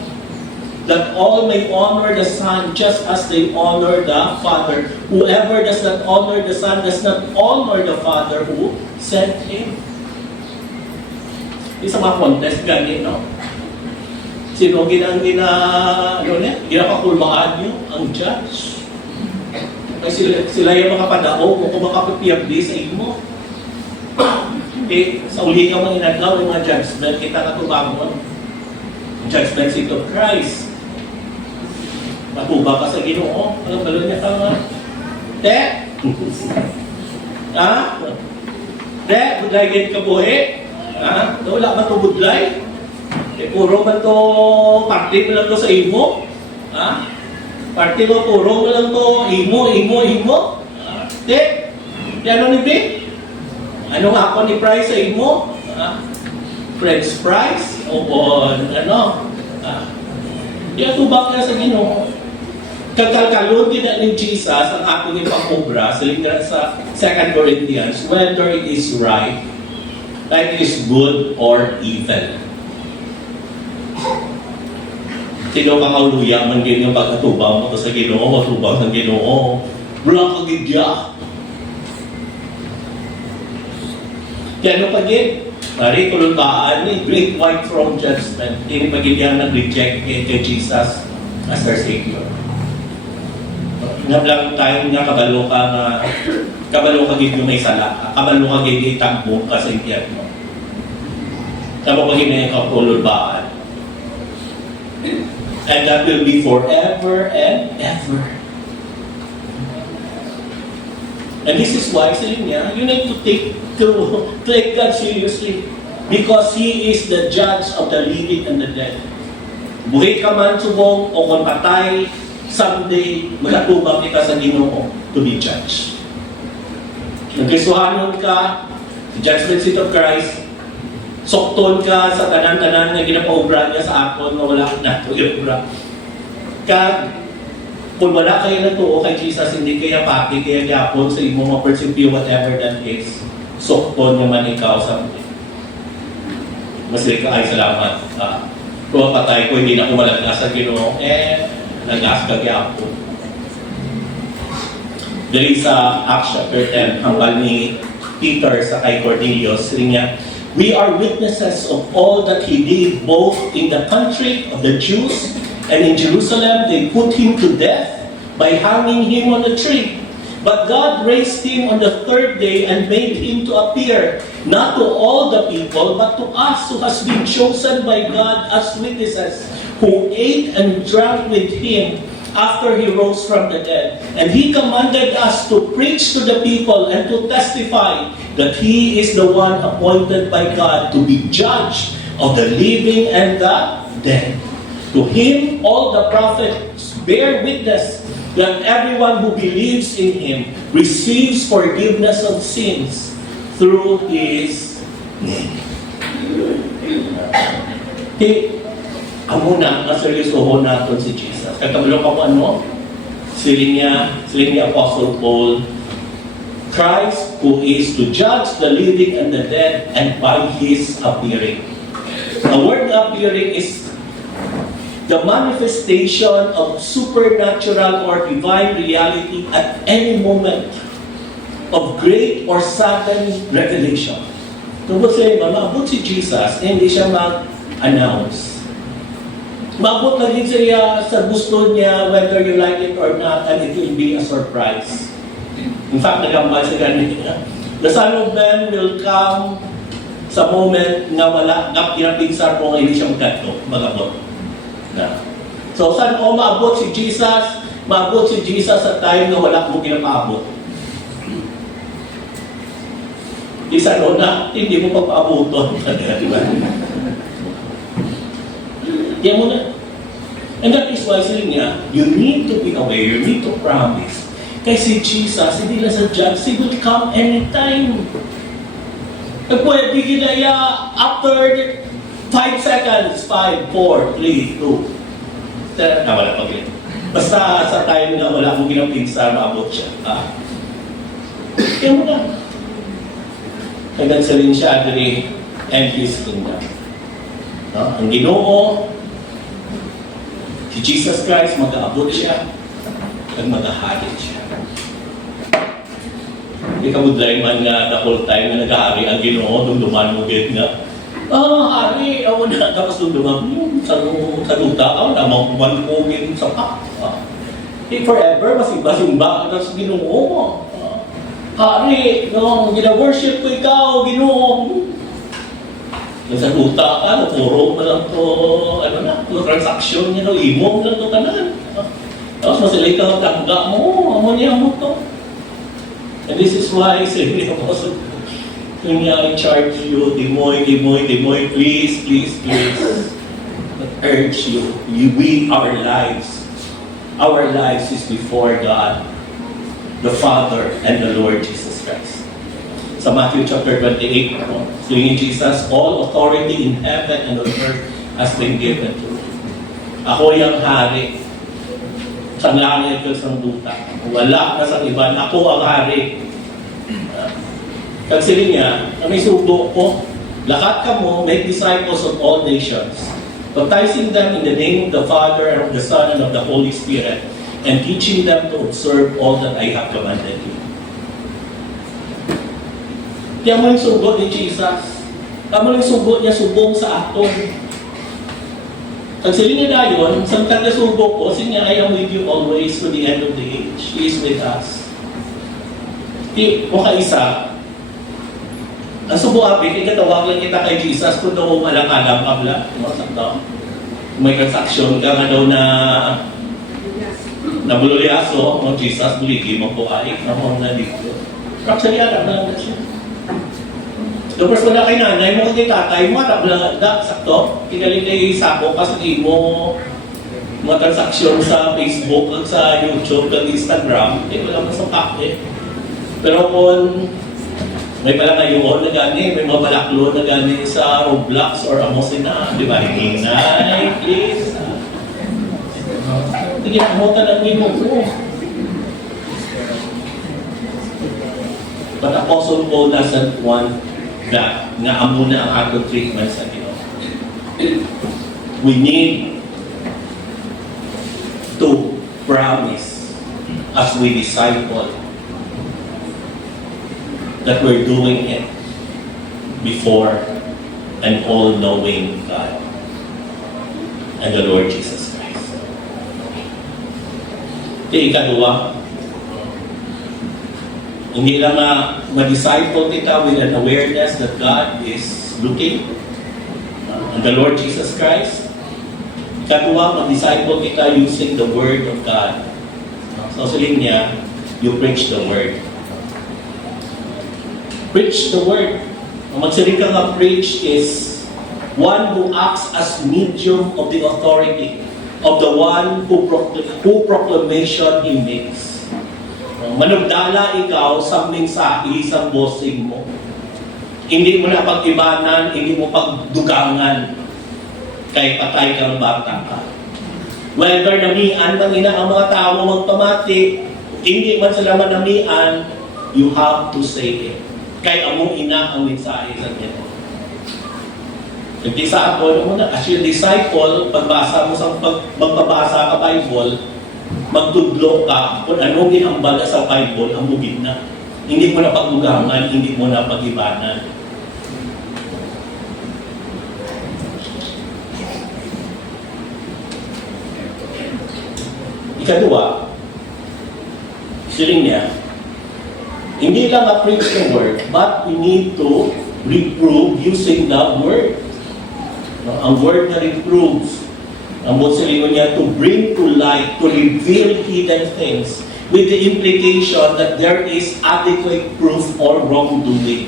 that all may honor the Son just as they honor the Father. Whoever does not honor the Son does not honor the Father who sent Him. Isa mga contest ganyan, no? Sino ginakakulmaan nyo? Ang judge. Kasi sila yung mga padaog o kung makapipiyabdi sa imo. Sa uli ka mga inadlaw yung mga judgment, kita katubangon. Judgment seat of Christ. Matuba ka sa Ginoo. Anong balon niya ka nga? Te? Ha? Te? Budlay gayit ka buhi? Ha? Wala man ito budlay? Puro man ito, party mo lang ito sa imo? Ha? Party mo, puro mo lang ito, imo? Ha? Te? Ano ni Be? Ano nga ako ni Price sa imo? Ha? French fries? O ano? Ha? Di atubak na sa Ginoo. Kakalkalon din na ni Jesus ang ating ipang-obra sa 2 Corinthians, whether it is right, like it is good or evil. Sino kang kauluya man ganyan pagkatubang mo sa Ginoo, matubang sa Ginoo. Wala kang gidya. Kaya ano pa din? Mari, kuluntaan ni Great White Throne Judgment. Hindi pagigyan nag-reject kay Jesus as our Savior. Nga lang tayo nga kabalo ka gid may sala, kabalo ka gid itagbo ka sa impyerno. Tama pag hinay ka kulunbaan. And that will be forever and ever. And this is why, sabi niya, you need to take God seriously because He is the judge of the living and the dead. Buhay ka man subong o kung patay, someday magatubang kita sa Ginoo to be judged. Nagkisuhanon ka, the judgment seat of Christ, sokton ka sa tanan-tanan na ginapaubra niya sa akon na wala na ito iubra. Kung wala kayo na tuo kay Jesus, hindi kaya pati, kaya yapon sa imo ma-persevere whatever that is. Sokton naman ikaw sa masaya ka ay salamat. Kung patay ko, hindi na kumalagnas sa Ginoo, nagas ka yapon. Dali sa Acts chapter 10, hanggang ni Peter sa kay Cornelius, sabi niya, we are witnesses of all that he did both in the country of the Jews and in Jerusalem. They put him to death by hanging him on a tree. But God raised him on the third day and made him to appear, not to all the people, but to us who has been chosen by God as witnesses, who ate and drank with him after he rose from the dead. And he commanded us to preach to the people and to testify that he is the one appointed by God to be judge of the living and the dead. To him all the prophets bear witness that everyone who believes in him receives forgiveness of sins through his name. Amo na, naseryosoho natin si Jesus. Katablo ka po ano? Siling niya Apostle Paul, Christ who is to judge the living and the dead, and by his appearing. The word appearing is the manifestation of supernatural or divine reality at any moment of great or sudden revelation. Tungkol sa iba, maabot si Jesus, hindi siya mag-announce. Maabot na din siya sa gusto niya, whether you like it or not, and it will be a surprise. In fact, nagambal siya ganito. The Son of Man will come sa moment na wala, pinapinsar mo hindi siya magkato, magabot. So, saan o maabot si Jesus? Maabot si Jesus sa time na wala mo pinapaabot. Isa na, hindi mo pag-aabuton. Diba? Yan mo na. And that is why sila niya, you need to be aware, you need to promise. Kasi Jesus, hindi lang sa judge, he will come anytime. Pwede ginaya after 5 seconds, 5, 4, 3, 2. Wala pag yun. Basta sa time na wala mong ginapinsa, maabot siya. Yan mo na. Hanggang sa rin siya adri and his kingdom. Ang Ginoo, si Jesus Christ, mag-aabot siya at mag-ahari siya. Hindi ka budlay man nga the whole time na nag-ahari ang Ginoo, dumduman mo git nga. Hari, ako na. Tapos dumduman mo, sa luta, ako na, magpumagpumin sa pa. Forever, masimba-simba ka sa Ginoo mo. Hari, no, gina-worship ko ikaw, Ginoo. Sa luta ka, puro mo lang to, ano na, to transaction niya, no, imo mo lang to kanan. Tapos masilay ka, tangga mo, amo niya mo to. And this is why, sabi niya, when I charge you, Dimoy, please. I urge you, our lives is before God, the Father, and the Lord Jesus Christ. Sa Matthew chapter 28, saying Jesus, all authority in heaven and on earth has been given to me. Ako yung hari. Sa langit ko sa duta. Wala na sa iba. Ako ang hari. Kasi niya, na may subo ko, lakat ka mo, make disciples of all nations, baptizing them in the name of the Father, and of the Son, and of the Holy Spirit, and teaching them to observe all that I have commanded you. Kaya mo yung sugo ni Jesus. Kaya mo yung sugo niya, subong sa aton. Kasi niya dayon, samtang na sugo ko, siya, I am with you always to the end of the age. He is with us. Di, o kaisa, ang subo abig, ikatawag lang kita kay Jesus kung daw malang-alam kabla. May transaction ka nga daw na nabuloliaso, mo Jesus, buligi mo po ay, mo na dito. Actually, alam na siya. Tapos wala kay nanay mo, kay tatay mo, alam na, sakto, kinaling kay sako, kasi mo mga transaksyon sa Facebook, at sa YouTube, at Instagram, wala mo sa pakte. Pero kung may pala ngayon na gani, may mga balaklo na gani sa Roblox or Amosina, di ba? Hinay, please. Hindi mo tanangin mo ko. But Apostle Paul doesn't want that na amo na ang atong treatment sa Ginoo. We need to promise as we disciple that we're doing it before an all-knowing God and the Lord Jesus Christ. Ikadua, hindi lang ma-disciple kita with an awareness that God is looking and the Lord Jesus Christ. Ikadua, mag-disciple kita using the Word of God. So sa linya, you preach the Word. Preach the Word. Ang magsalita nga preach is one who acts as medium of the authority of the one who proclamation he makes. Manugdala ikaw sa mensahe sa bossing mo. Hindi mo na pag-ibanan, hindi mo pagdugangan kay patay kang bata ka. Whether namian man ina ang mga tao magpamati, hindi man sila manamian, you have to say it. Kay among ina ang mensahe sa Ginoo. Nagtisa ako muna, as your disciple, pagbasa mo sa magbabasa ka Bible, magtudlo ka kung anong ginambala sa Bible, ang mugid na. Hindi mo na pagbugangan, hindi mo na pag-ibanan. Ikadua, siling niya, hindi lang preach the word, but we need to reprove using the word. Ang word na reproves, ang silingon niya, to bring to light, to reveal hidden things, with the implication that there is adequate proof or wrongdoing.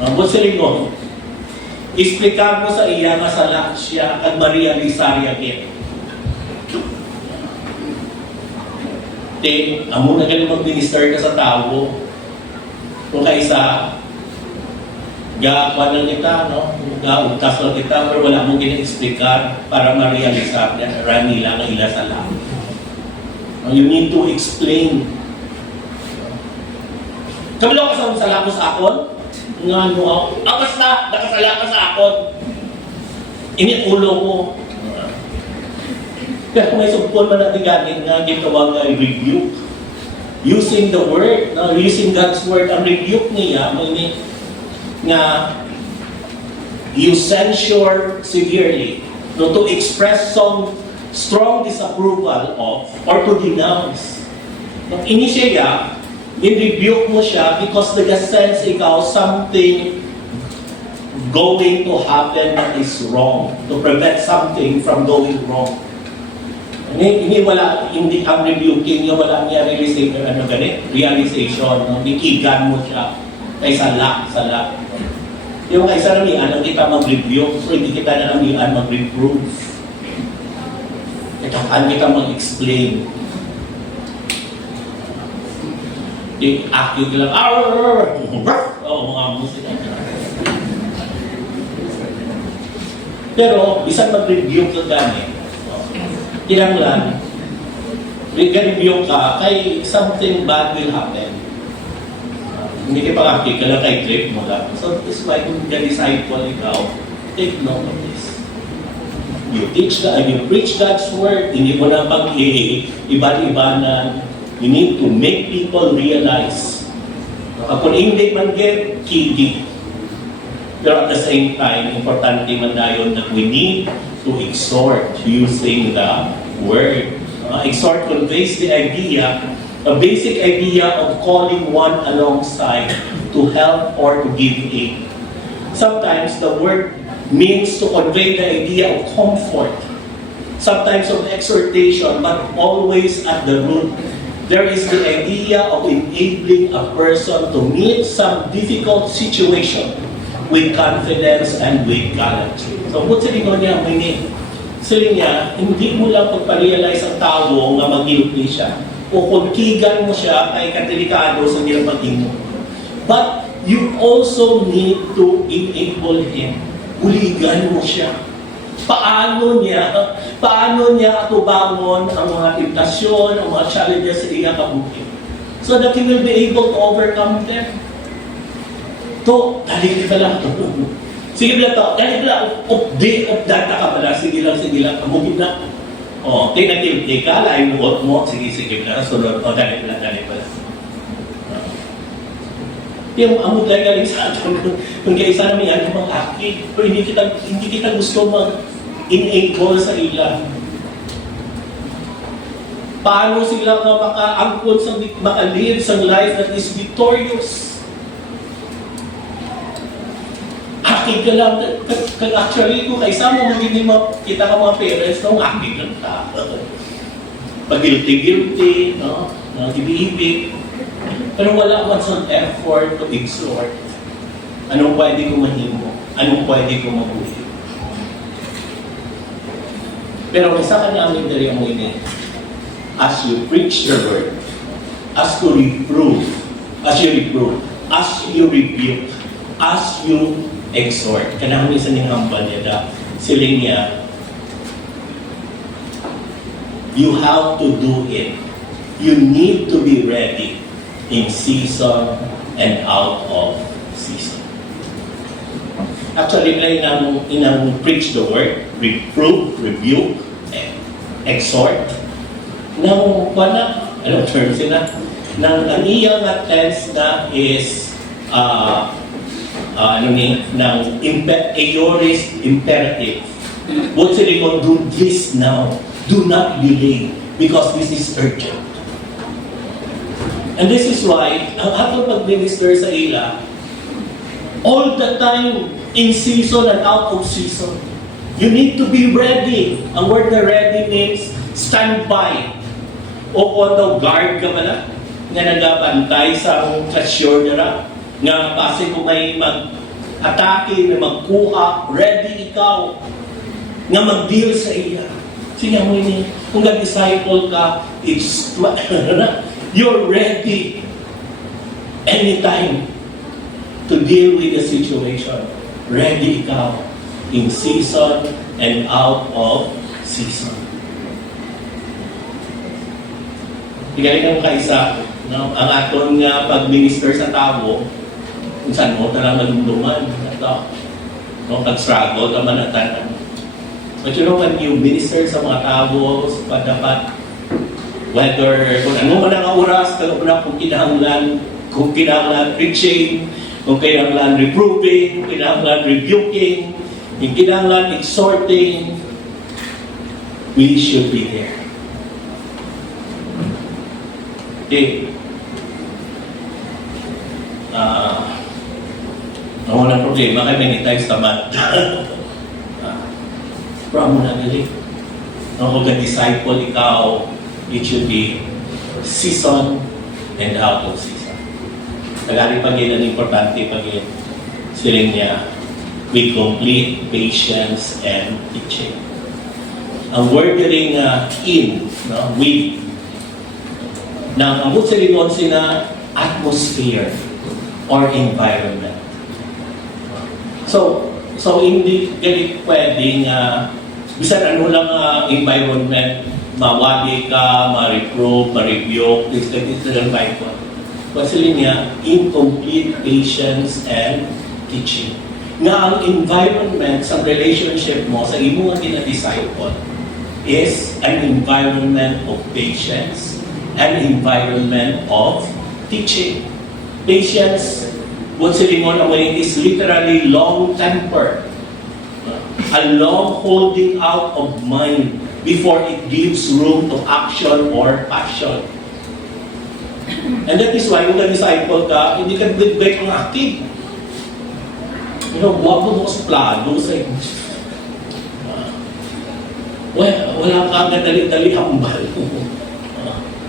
Ang silingon, explicar mo sa iya nga sala siya at ma-realisarya niya. Amo na galing mag-minister ka sa tao. Kung kaisa, gaakuan lang kita, no? Gaugtas lang kita, pero wala mong gina-explicar para ma-realisar niya. Rani lang ang ila sa lang. You need to explain. Kabalo ka sa sala ko sa akon? Nga ano ako? Basta, nakasala ka sa akon. Ini ulo ko. Kaya kung may sumpon man natin ganin nga ginawa nga rebuke. Using the word, using God's word, ang rebuke niya, nga you censure severely, no, to express some strong disapproval of, or to denounce. No, ini siya, in-rebuke mo siya because nag-sense ikaw something going to happen that is wrong, to prevent something from going wrong. Hindi ang rebuking niya, wala niya realization, no? Nikigan mo siya kay sala. Yung kaysa namian, ang kita mag-rebuke, so hindi kita na namian mag-reprove. Kakaan kita mag-explain. Active lang, mga musika. Pero, isang mag-rebuke ka gani, kinanglan, rebuke ka, kay something bad will happen. Hindi ka pang-active ka lang kay trip mo lang. So, this is why kung ka-disciple ikaw, take note of this. You preach God's word, hindi mo na pag-iba-ibanan. You need to make people realize. Kung hindi man get, kigi. Pero at the same time, importante man dayon that we need to exhort using the word. Exhort conveys the idea, a basic idea of calling one alongside to help or to give aid. Sometimes the word means to convey the idea of comfort, sometimes of exhortation, but always at the root, there is the idea of enabling a person to meet some difficult situation with confidence and with gallantry. So, kung sila niya, sila niya, hindi mo lang pagpa-realize ang tao nga mag-guilty siya. O kung kigan mo siya, kay kadelikado sa nilang pag-imo. But you also need to enable him. Uligan mo siya. Paano niya atubangon ang mga temptasyon, ang mga challenges sa iyang kabuhi. So that he will be able to overcome them. To, dali ka lang. Sige lang to, dali ka lang. Update of data ka pala. Sige lang. Amugin na. O, tinatili ka, lain mo. Sige lang. Sunod. O, dali pala. Yung amod lang galing sa atin, kung kaya isa namin yan, mga akid, pero hindi kita gusto mag-enable sa ila. Paano sila nga maka-angkon sa maka-live sa life that is victorious? Akid ka lang, actually, kung kaisa mo, hindi kita ka mga parents, no, akid lang ta. Pag-guilty, no, ibig-ibig. Pero wala what's an effort to exhort. Anong pwede ko mahimo? Anong pwede ko mabuhi? Pero isa ka namin dali mo ini. As you preach the word, as you reprove, as you rebuke, as you exhort. Kanang minsan yung hambal niya siling niya, you have to do it. You need to be ready in season and out of season. Actually, inang preach the word, reprove, rebuke, and exhort. Nang wala, term sila? Nang ang iyang tense na is, ng aorist imperative. What sila ko, do this now. Do not delay, because this is urgent. And this is why, ang atong pag-minister sa ila, all the time, in season and out of season, you need to be ready. Ang word na ready means stand by. O on the guard ka pala, nga nagabantay sa kasyon nila, nga kasi kung may mag-atake, may magkuha, ready ikaw, nga mag-deal sa iya. Sige mo ini, kung nag-disciple ka, it's, you're ready anytime to deal with the situation. Ready ikaw in season and out of season. Igaling ng kaisa, no? Ang aton nga pag-minister sa tao, kung saan mo talang malunduman, no? Pag-struggle ka man at but you know, when you minister sa mga tao, dapat, whether kung ano man ang oras, kung kinahanglan preaching, kung kinahanglan reproving, kung kinahanglan rebuking, kung kinahanglan exhorting, we should be there. Okay. Walang problema kay many times naman. Pero na galing. Kung disciple ikaw, it should be season and out of season. Nagari pag yun ang importante pag yun siling niya with complete patience and teaching. Ang word ring in, no? With. Nang ang silingon sina atmosphere or environment. So hindi gali pwedeng bisan ano lang environment, mawagi ka, ma-reprove, ma-rebuke, this lang Bible. Kasi niya, incomplete patience and teaching. Nga ang environment sa relationship mo, sa imo nga gina-disciple, is an environment of patience, an environment of teaching. Patience, what silingon away is literally long temper. A long holding out of mind before it gives room to action or passion. And that is why kung na-disciple ka, hindi ka big-big ang active. You know, guwapo mo sa plano, wala ka dali-dali hambal.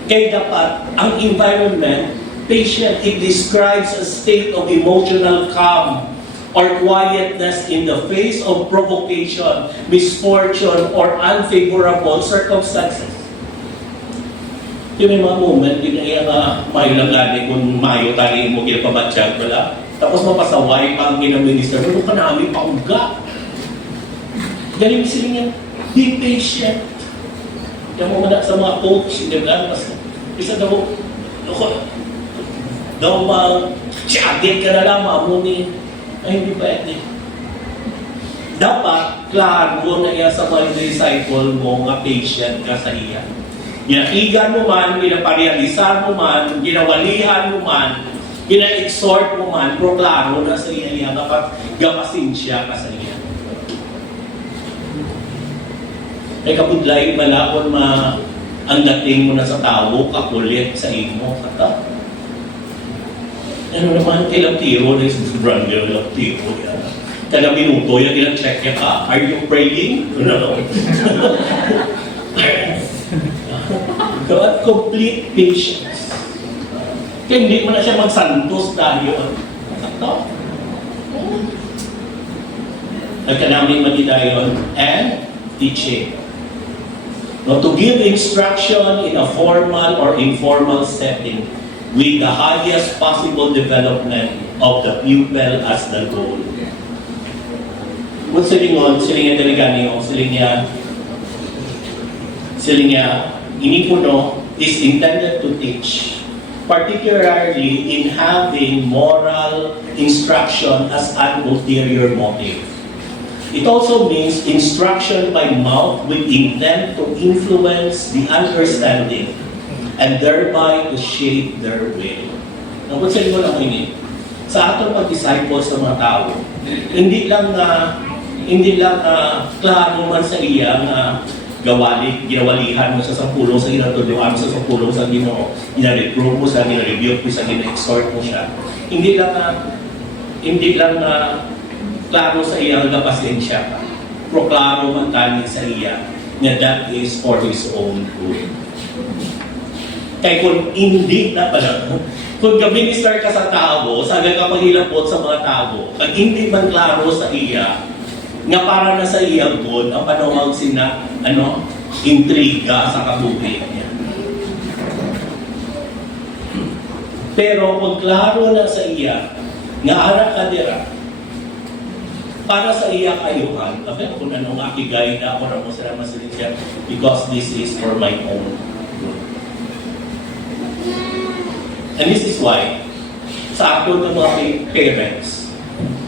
Kaya dapat, ang environment, patient, it describes a state of emotional calm or quietness in the face of provocation, misfortune, or unfavorable circumstances. Yung may mga moment, yun na mayo lang gani kung mayo tali mo kinapabatsyag wala. Tapos mapasaway pa ang ginag-minister, ano ka namin paungga? Galing sila nga, be patient. Kaya mo man sa mga coach, mas isa daw mag-tiyagin ka na lang, maamunin. Ay, hindi pwede. Dapat, klaro na iya sa mga disciple mo, nga patient ka sa iya. Ginakigan mo man, ginaparealisan mo man, ginawalihan mo man, Gina-exhort mo man, proklaro na sa iya dapat gapasin siya ka sa iya. Ay kapudlay pala kung ang dating mo na sa tao, kakulit sa imo, kata. Ano naman, ilang tiro na yung sobrang ilang tiro yan. Kada minuto yan, ilang check niya ka. Are you praying? No. God, complete patience. Kaya hindi mo na siya magsantos dahil. Ito. Nagkanaming matidayon and teaching. No, to give instruction in a formal or informal setting with the highest possible development of the pupil as the goal. Kung silingon, silingan deleganyo, silinga, inipuno is intended to teach, particularly in having moral instruction as an ulterior motive. It also means instruction by mouth with intent to influence the understanding and thereby to shape their will. Kung silingon ang ini, sa atong pag-disciple sa mga tao, hindi lang klaro man sa iya nga ginawalihan mo sa sampulong sa ginatuloan sa sampulong sa Ginoo, gina-reprove mo sa gina-rebuke mo sa gina-exhort mo siya. Hindi lang klaro sa iya nga pasensya ka. Proklaro man kanin sa iya na that is for His own good. Kaya kung hindi na pala, kung minister ka sa tao, sa gagapahilapot sa mga tao, pag hindi man klaro sa iya, nga para na sa iya good, ang panawag sina, intriga sa kabuhi niya. Pero kung klaro na sa iya, nga ara ka dira, para sa iya kayuhan, kasi kung anong akigay na ako na mo sila masilin siya, because this is for my own good. And this is why, sa ato ng mga parents,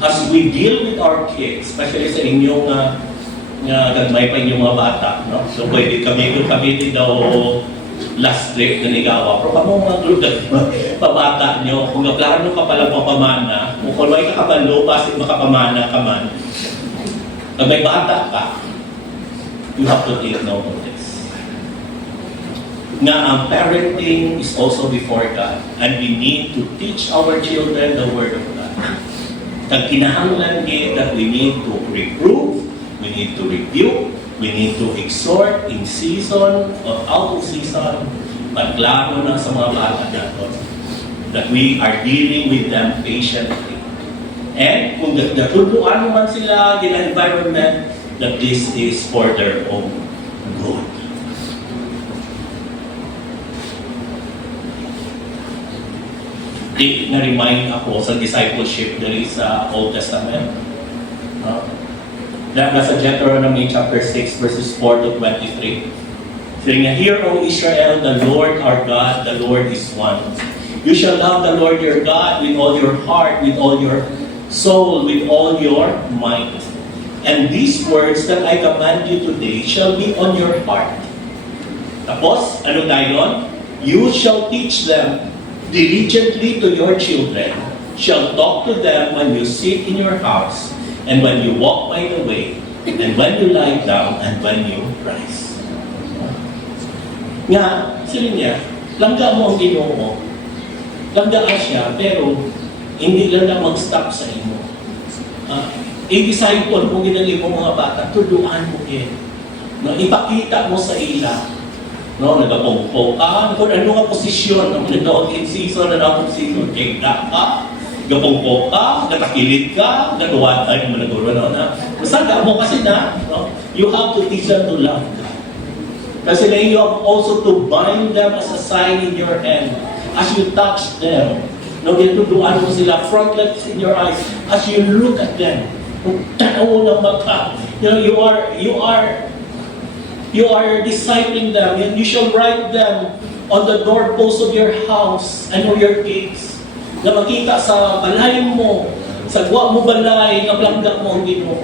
as we deal with our kids, especially sa inyong gagmay pa inyong mga bata, no? So pwede kami din daw last trip na ligawa. Pero kamo mga group na pabata nyo, kung naklaro ka pala papamana, kung may kakabalo, kasi makapamana ka man, pag may bata ka, you have to take note of this. Na ang parenting is also before God, and we need to teach our children the Word of God. Kag kinahanglan gid that we need to reprove, we need to rebuke, we need to exhort in season or out of season, magklaro na sa mga bata natin that we are dealing with them patiently. And kung natutuan man sila in an environment, that this is for their own good. Na-remind ako sa discipleship dari sa Old Testament. Nasa Deuteronomy chapter 6 verses 4 to 23. Saying, "Hear, O Israel, the Lord our God, the Lord is one. You shall love the Lord your God with all your heart, with all your soul, with all your might. And these words that I command you today shall be on your heart." Tapos, ano tayo? "You shall teach them diligently to your children, shall talk to them when you sit in your house, and when you walk by the way, and when you lie down, and when you rise." Nga, sila niya, langga mo ang Ginoo. Langga siya, pero hindi lang na mag-stop sa imo. I-disciple mo ginali mo mga bata, tuduan mo yan. No, ipakita mo sa ila. No, nagapongpo ka, kung ano nga posisyon, no, nag-out in season, nag-out in season, kaya ka, gapongpo ka, natakilid ka, nagawa tayo mo naguro na. Masaga mo kasi na, no, you have to teach them to love God. Kasi na you have also to bind them as a sign in your hand. As you touch them, no, ituduan mo sila, frontlets in your eyes, as you look at them, kung tanaw ng mata, you are discipling them, and you shall write them on the doorposts of your house and of your gates. Na makita sa balay mo, sa gwa mo balay, kablangga mo ang Ginoo.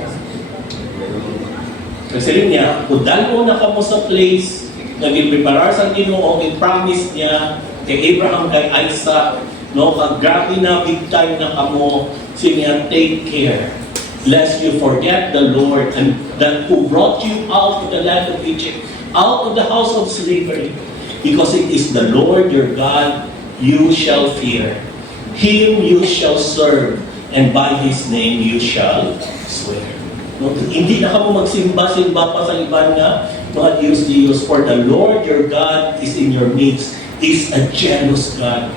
Kasi rin niya, kudal mo na kamo sa place, nag-preparar sa Ginoo, i-promise niya kay Abraham, kay Isaac, No, grabe na big time na kamo. Siya, take care, lest you forget the Lord and that who brought you out of the land of Egypt, out of the house of slavery. Because it is the Lord your God you shall fear. Him you shall serve, and by His name you shall swear. No, hindi na kamo magsimba-simba pa sa iba nga mga Diyos, for the Lord your God is in your midst, is a jealous God.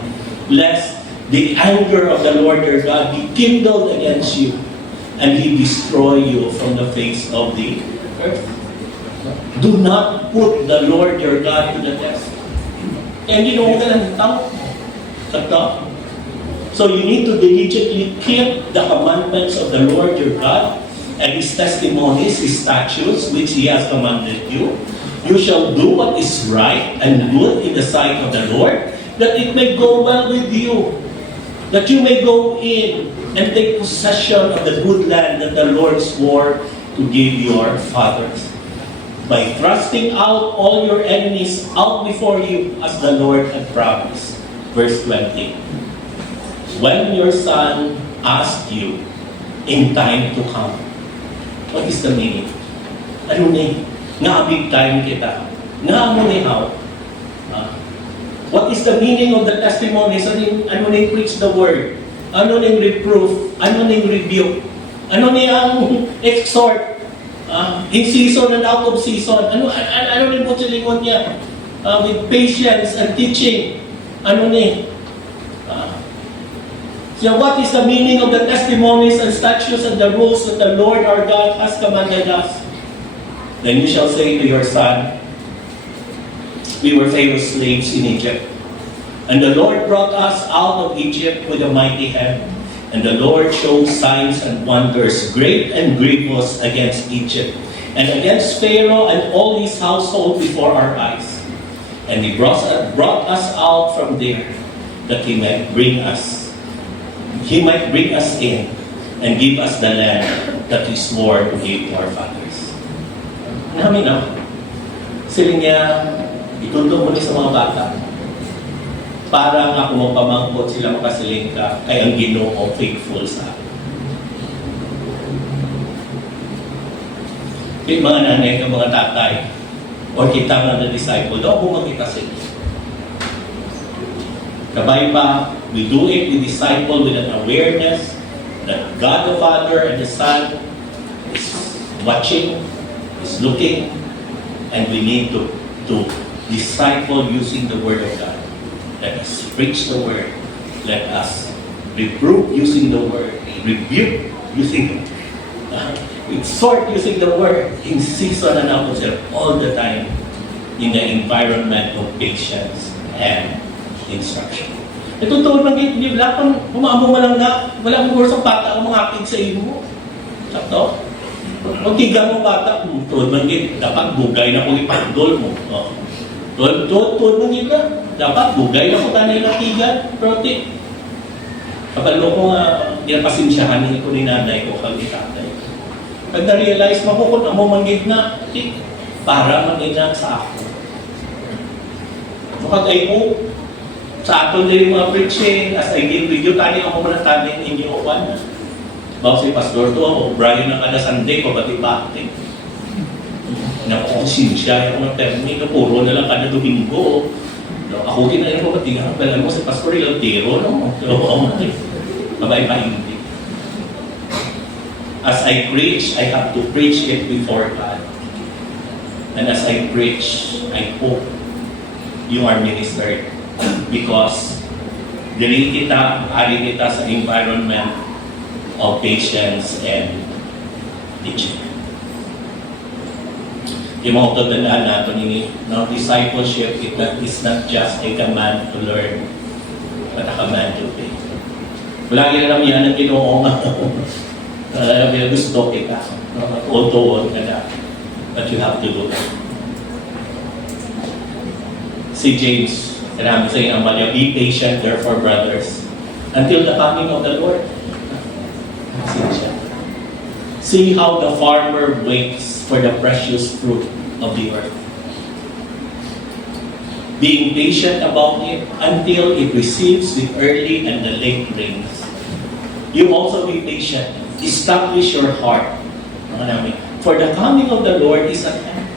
Lest the anger of the Lord your God be kindled against you, and He destroy you from the face of the earth. Do not put the Lord your God to the test. And you know that so you need to diligently keep the commandments of the Lord your God and His testimonies, His statutes, which He has commanded you. You shall do what is right and good in the sight of the Lord, that it may go well with you, that you may go in and take possession of the good land that the Lord swore to give your fathers, by thrusting out all your enemies out before you, as the Lord had promised. Verse 20. When your son asked you in time to come, what is the meaning? Ano ni? Nga big time kita. Nga mo ni how? What is the meaning of the testimonies? Ano ni preach the word? Ano ni reproof? Ano ni rebuke? Ano ni ang exhort? In season and out of season. Ano ni po silingon niya? With patience and teaching. Ano ni? So what is the meaning of the testimonies and statutes and the rules that the Lord our God has commanded us? Then you shall say to your son, we were Pharaoh's slaves in Egypt. And the Lord brought us out of Egypt with a mighty hand. And the Lord showed signs and wonders, great and grievous, against Egypt, and against Pharaoh and all his household before our eyes. And He brought us out from there, that He might bring us in, and give us the land that He swore to give to our fathers. Namin na, sila niya, ituntong mo sa mga bata, para nga kung magpamangkot sila makasiling ka, kay ang Ginoo faithful sa akin. Kaya mga nanay, mga tatay, o kita mga disciple, doon kung makita sila. Kabay pa, we do it, we disciple with an awareness that God the Father and the Son is watching, is looking, and we need to disciple using the Word of God. Let us preach the Word. Let us reprove using the Word. Rebuke using exhort using the Word in season and out of season, all the time in the environment of patience and instruction. Ito tuod man hindi wala pang umamo man lang na wala mo sa bata ang mga akin sa imo. Sakto? Kung tiga mo bata, tuod man dapat bugay na kung ipandol mo. Tuod man dapat bugay na kung tanay na tiga, protein. Kapag ko nga, pinapasensyahan ko ni nanay ko kag itatay. Pag na-realize, makukot ang mamangig na, para mag-ina sa ako. Kapag ay ko, sa aton din mga preaching, as I give video, tani ako man tanin inyo opan. Bawa si Pastor to, o Brian na kada Sunday, pabati-bati. Nakakonsensya ako ng termi, puro na lang kada Domingo. Ako kinain ko pati nga, alam mo si Pastor Ilantero, no? Kabay pa hindi. As I preach, I have to preach it before God. And as I preach, I hope you are ministered. Because dili kita, ari kita sa environment of patience and teaching. Yung mga tatandaan natin ini, no, discipleship is not just a command to learn, but a command to obey. Wala lang yan ang Ginoo nga. Gusto kita. All ka na. But you have to do that. Si James, and saying, be patient, therefore, brothers, until the coming of the Lord. See how the farmer waits for the precious fruit of the earth. being patient about it until it receives the early and the late rains. You also be patient. Establish your heart. Mga namin. For the coming of the Lord is at hand.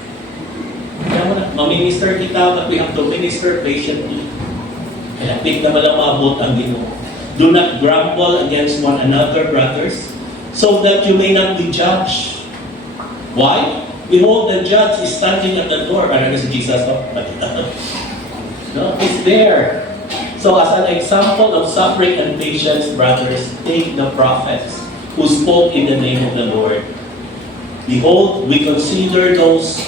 Kaya mo na, maminister kita, but we have to minister patiently. Kalapit na walang maabot ang Ginoo. Do not grumble against one another, brothers, so that you may not be judged. Why? Behold, the judge is standing at the door. Ano na si Jesus? No, it's there. So as an example of suffering and patience, brothers, take the prophets who spoke in the name of the Lord. Behold, we consider those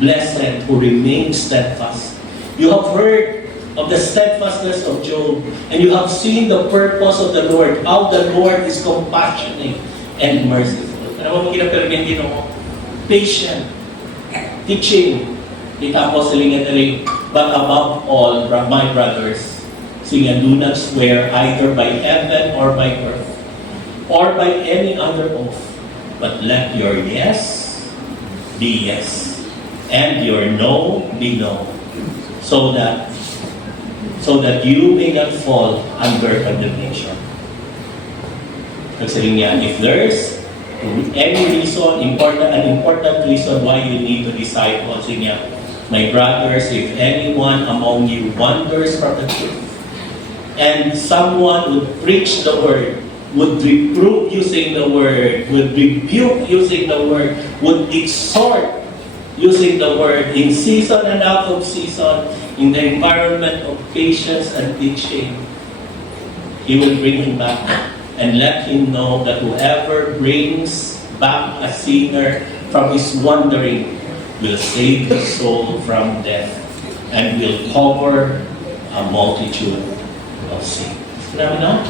blessed who remain steadfast. You have heard of the steadfastness of Job, and you have seen the purpose of the Lord, how the Lord is compassionate and merciful. Ano mo kinapermenti mo? Patient, teaching, but above all, my brothers, do not swear either by heaven or by earth, or by any other oath, but let your yes be yes, and your no be no, so that you may not fall under condemnation. Nagsaling niya, if there's any reason, an important reason why you need to disciple, niya, my brothers, if anyone among you wanders from the truth, and someone would preach the word, would reprove using the word, would rebuke using the word, would exhort using the word in season and out of season, in the environment of patience and teaching, he will bring him back and let him know that whoever brings back a sinner from his wandering will save his soul from death and will cover a multitude of sins. Sinabi na?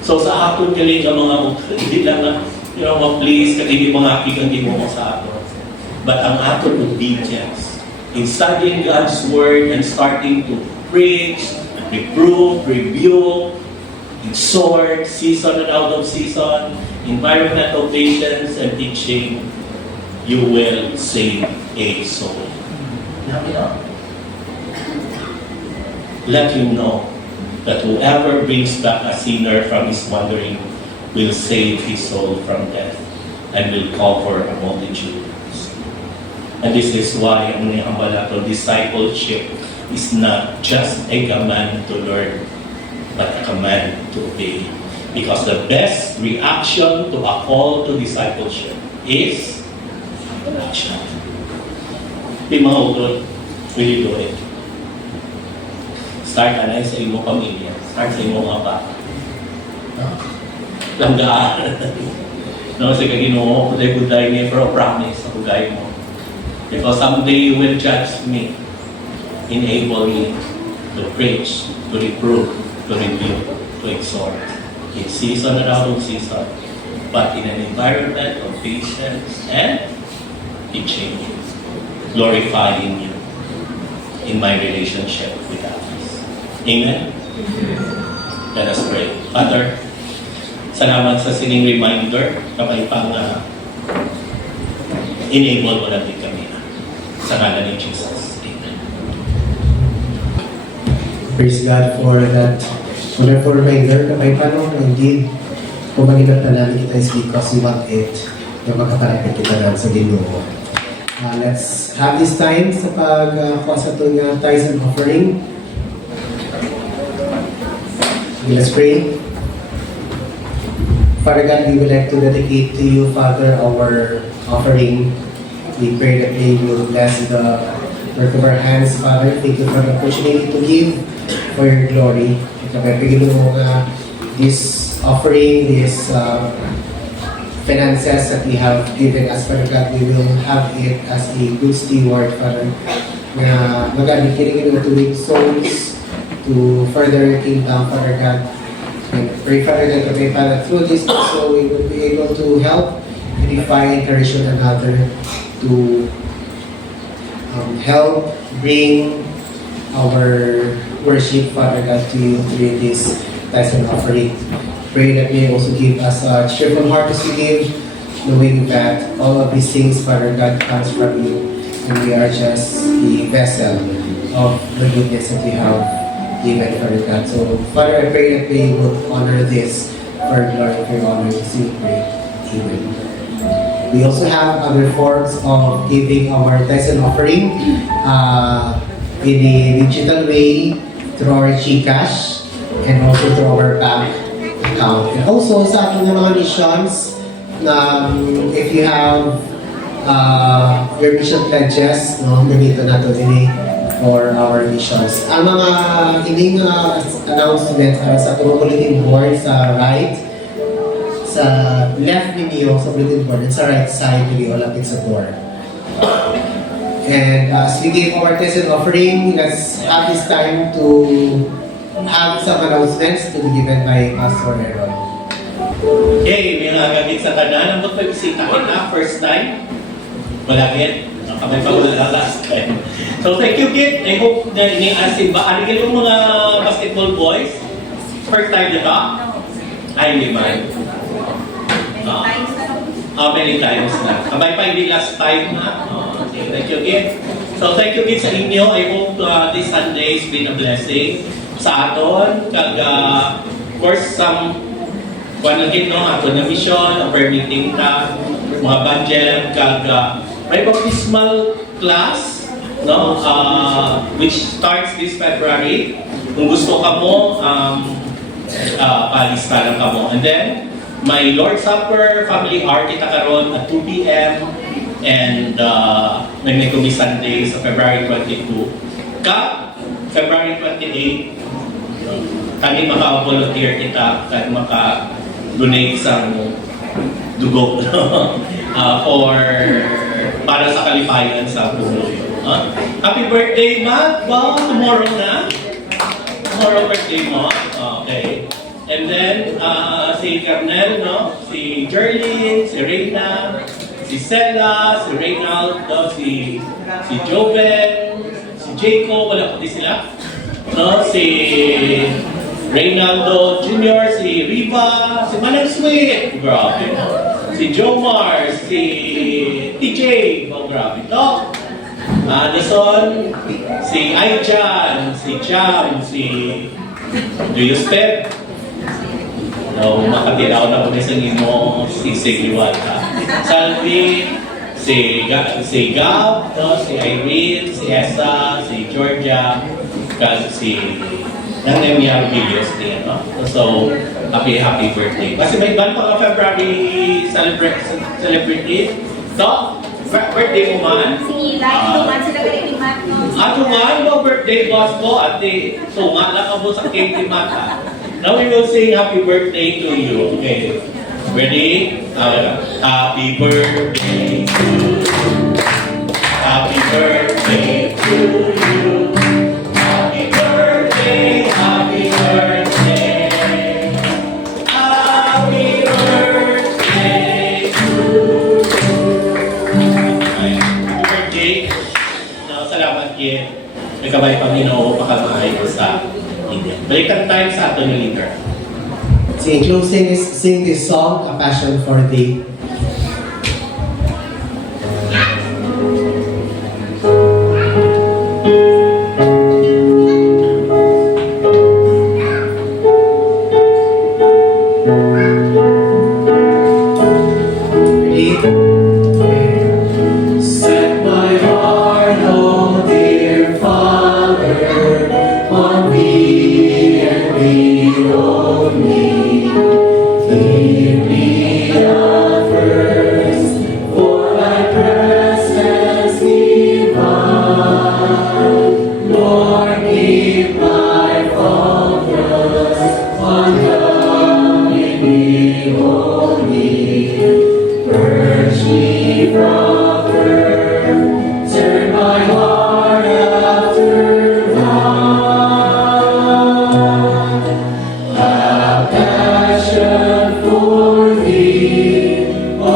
So sa hapon galing ang mga hindi lang na, please, hindi mga aking hindi mo sa ato. But ang aton obedience in studying God's Word and starting to preach, reprove, rebuke, exhort, season and out of season, environmental patience and teaching, you will save a soul. Let him know that whoever brings back a sinner from his wandering will save his soul from death and will cover a multitude. And this is why ang nihambala discipleship is not just a command to learn, but a command to obey. Because the best reaction to a call to discipleship is action. Di mga utod, will you do it? Start na sa imong pamilya. Start sa imong mga bata. Langgaan. No, sa Ginoo, kuday-kuday niya, pero promise sa kuday mo. Because someday you will judge me, enable me to preach, to reprove, to rebuke, to exhort, in season and out of season, but in an environment of patience and teaching, glorifying you in my relationship with others. Amen? Let us pray. Father, salamat sa sining reminder na may pang enable mo natin kami sa ngalan ni Jesus. Amen. Praise God for that wonderful reminder na may paano na indeed kung maginat na namin kita is because we want it na makakalapit kita lang sa Ginoo. Let's have this time sa pag-kuha sa itong tithes and offering. Let's pray. Father God, we would like to dedicate to you, Father, our offering. We pray that you will bless the work of our hands, Father. Thank you for the opportunity to give for your glory. Kapag mo this offering, this finances that we have given us, Father God, we will have it as a good steward, Father. Na magabikirin to win souls to further your kingdom, Father God. And pray, Father, that through this also we will be able to help, edify, encourage one another to help bring our worship, Father God, to you through this tithes and offering. Pray that you also give us a cheerful heart as we give, knowing that all of these things, Father God, comes from you. and we are just the vessel of the goodness that you have given for God. So, Father, I pray that we would honor this for glory, for your honor, to we pray. Amen. We also have other forms of giving our tithes and offering in a digital way through our GCash and also through our bank account. And also sa ating mga missions, if you have your mission pledges, no, ganito na to din for our missions. Ang mga hindi nga announcement sa itong bulletin board sa right, sa left ninyo sa bulletin board, and sa right side ninyo, lapit sa door. And as we give our tithes and offering, let's have this time to have some announcements to be given by Pastor Aaron. Okay, may nagagamit sa tanan. Ang magpabisitahin na, first time. Malapit. Kamay pa wala last time. So, thank you, Kit. I hope na ini-asin ba? Ano yung mga basketball boys? First time na ba? Ay, hindi man. Many times na. Kamay pa hindi last time na. Okay, thank you, Kit. So, thank you, Kit, sa inyo. I hope this Sunday has been a blessing sa aton. Of course, some panagin, no, ato na mission, a prayer meeting ka, mga budget, may baptismal class, no, which starts this February. Kung gusto ka mo, palista lang ka mo. And then, my Lord's Supper, Family Hour, kita karon at 2 p.m. And may kumi Sunday sa February 22. February 28, kami maka-volunteer kita at maka-donate sa dugo para sa kalipayan sa puno. Happy birthday, Matt! Wow, tomorrow na? Tomorrow birthday mo? Okay. And then, si Carnel, no? Si Jerlyn, si Reyna, si Sela, si Reynaldo, si Joven, si Jacob, wala ko di sila. No? Si Reynaldo Jr., si Riva, si Manang Sweet, grabe. Si Jomar, si TJ, oh grabe. No? Anderson, si Aichan, si Jam, si Step. No, makatilaw na ko sa imo si Sigliwata. Salvi, si Gab, no? Si Irene, si Esa, si Georgia, si nang Nemiar Villos din, no? So, happy birthday. Kasi may iban pa February celebrity. So, birthday mo man? Si Lai, tuman sila galing mat no. Tuman mo birthday boss ko, ate. Tuman lang ako sa cake ni Mata. Now we will sing happy birthday to you. Okay. Ready? Happy birthday to you. Happy birthday to you. Happy birthday, happy birthday. Happy birthday to you. Happy birthday. Salamat, Kit. Nagkabay Panginoon, pakamahay ko sa India. Balikan tayo sa ato ng leader. In closing, sing this song, A Passion for Thee. Set my heart, oh dear Father, on thee and thee only. Give me a thirst for thy presence divine. Lord, keep my focus on coming thee holy. Purge me from earth, turn my heart after thine. A passion for thee, O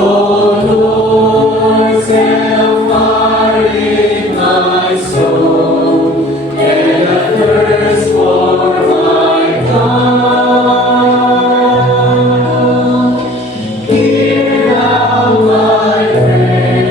Lord, set fire in my soul, and a thirst for thy God. Hear thou my prayer.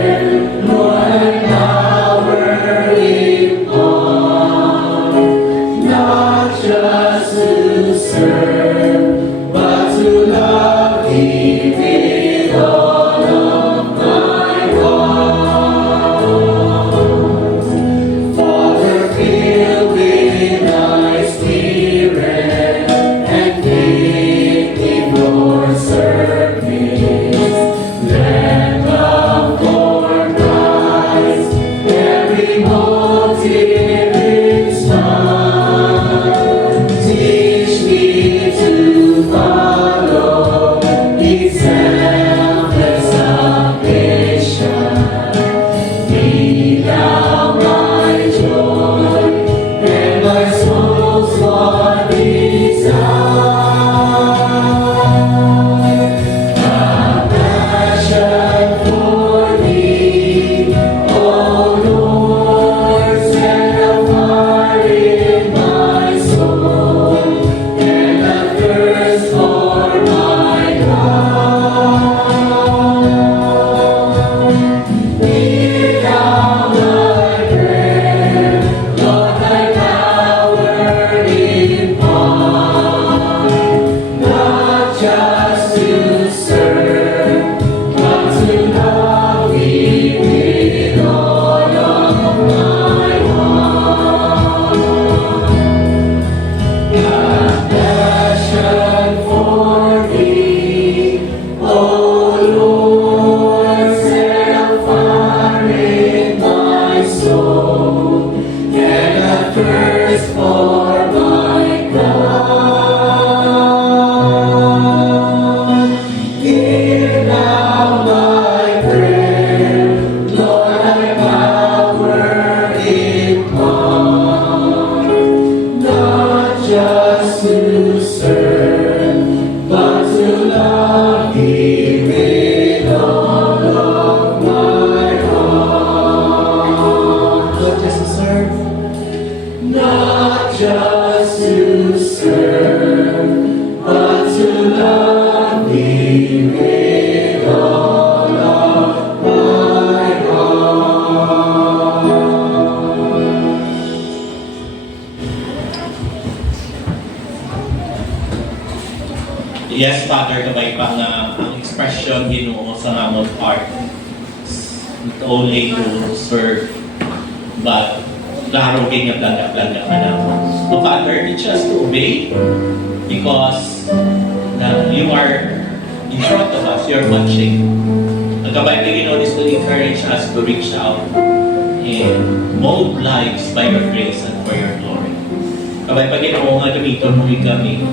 Father, kabay pa nga ang expression Ginoo sa among heart. Not only to serve, but klaro kanya blanda-blanda ka na. So Father, teach us to obey because you are in front of us, you're watching. Ang kabay na Ginoo is to encourage us to reach out and mold lives by your grace and for your glory. Kabay pa Ginoo nga gamiton mo kami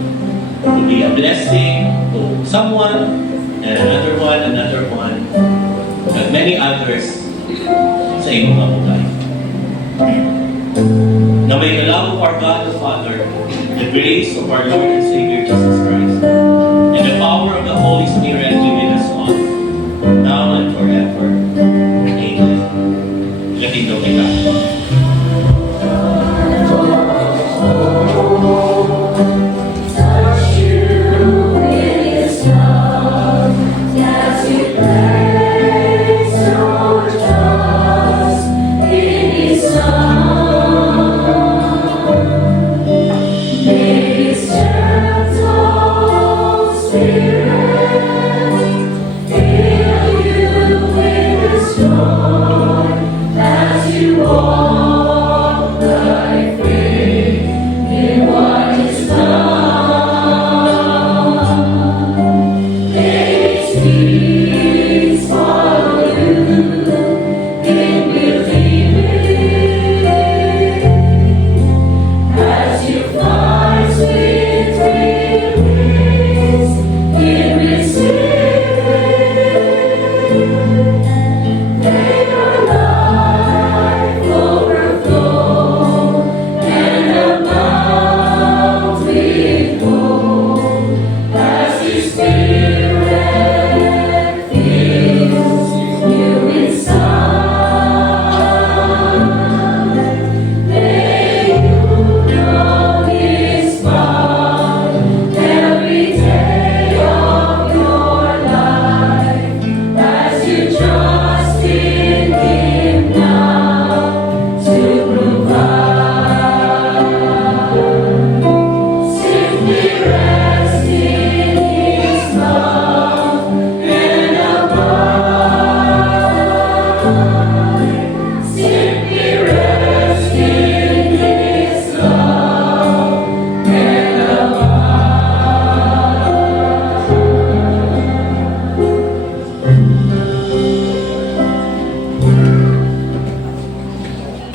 to be a blessing to someone and another one, and many others sa imong mga buhay. Na may the love of our God the Father, the grace of our Lord and Savior Jesus Christ, and the power of the Holy Spirit be with us all, now and forever. Amen. Gatindog kita. Touch you in His love, as you place your trust in His Son. May His gentle Spirit fill you with His joy.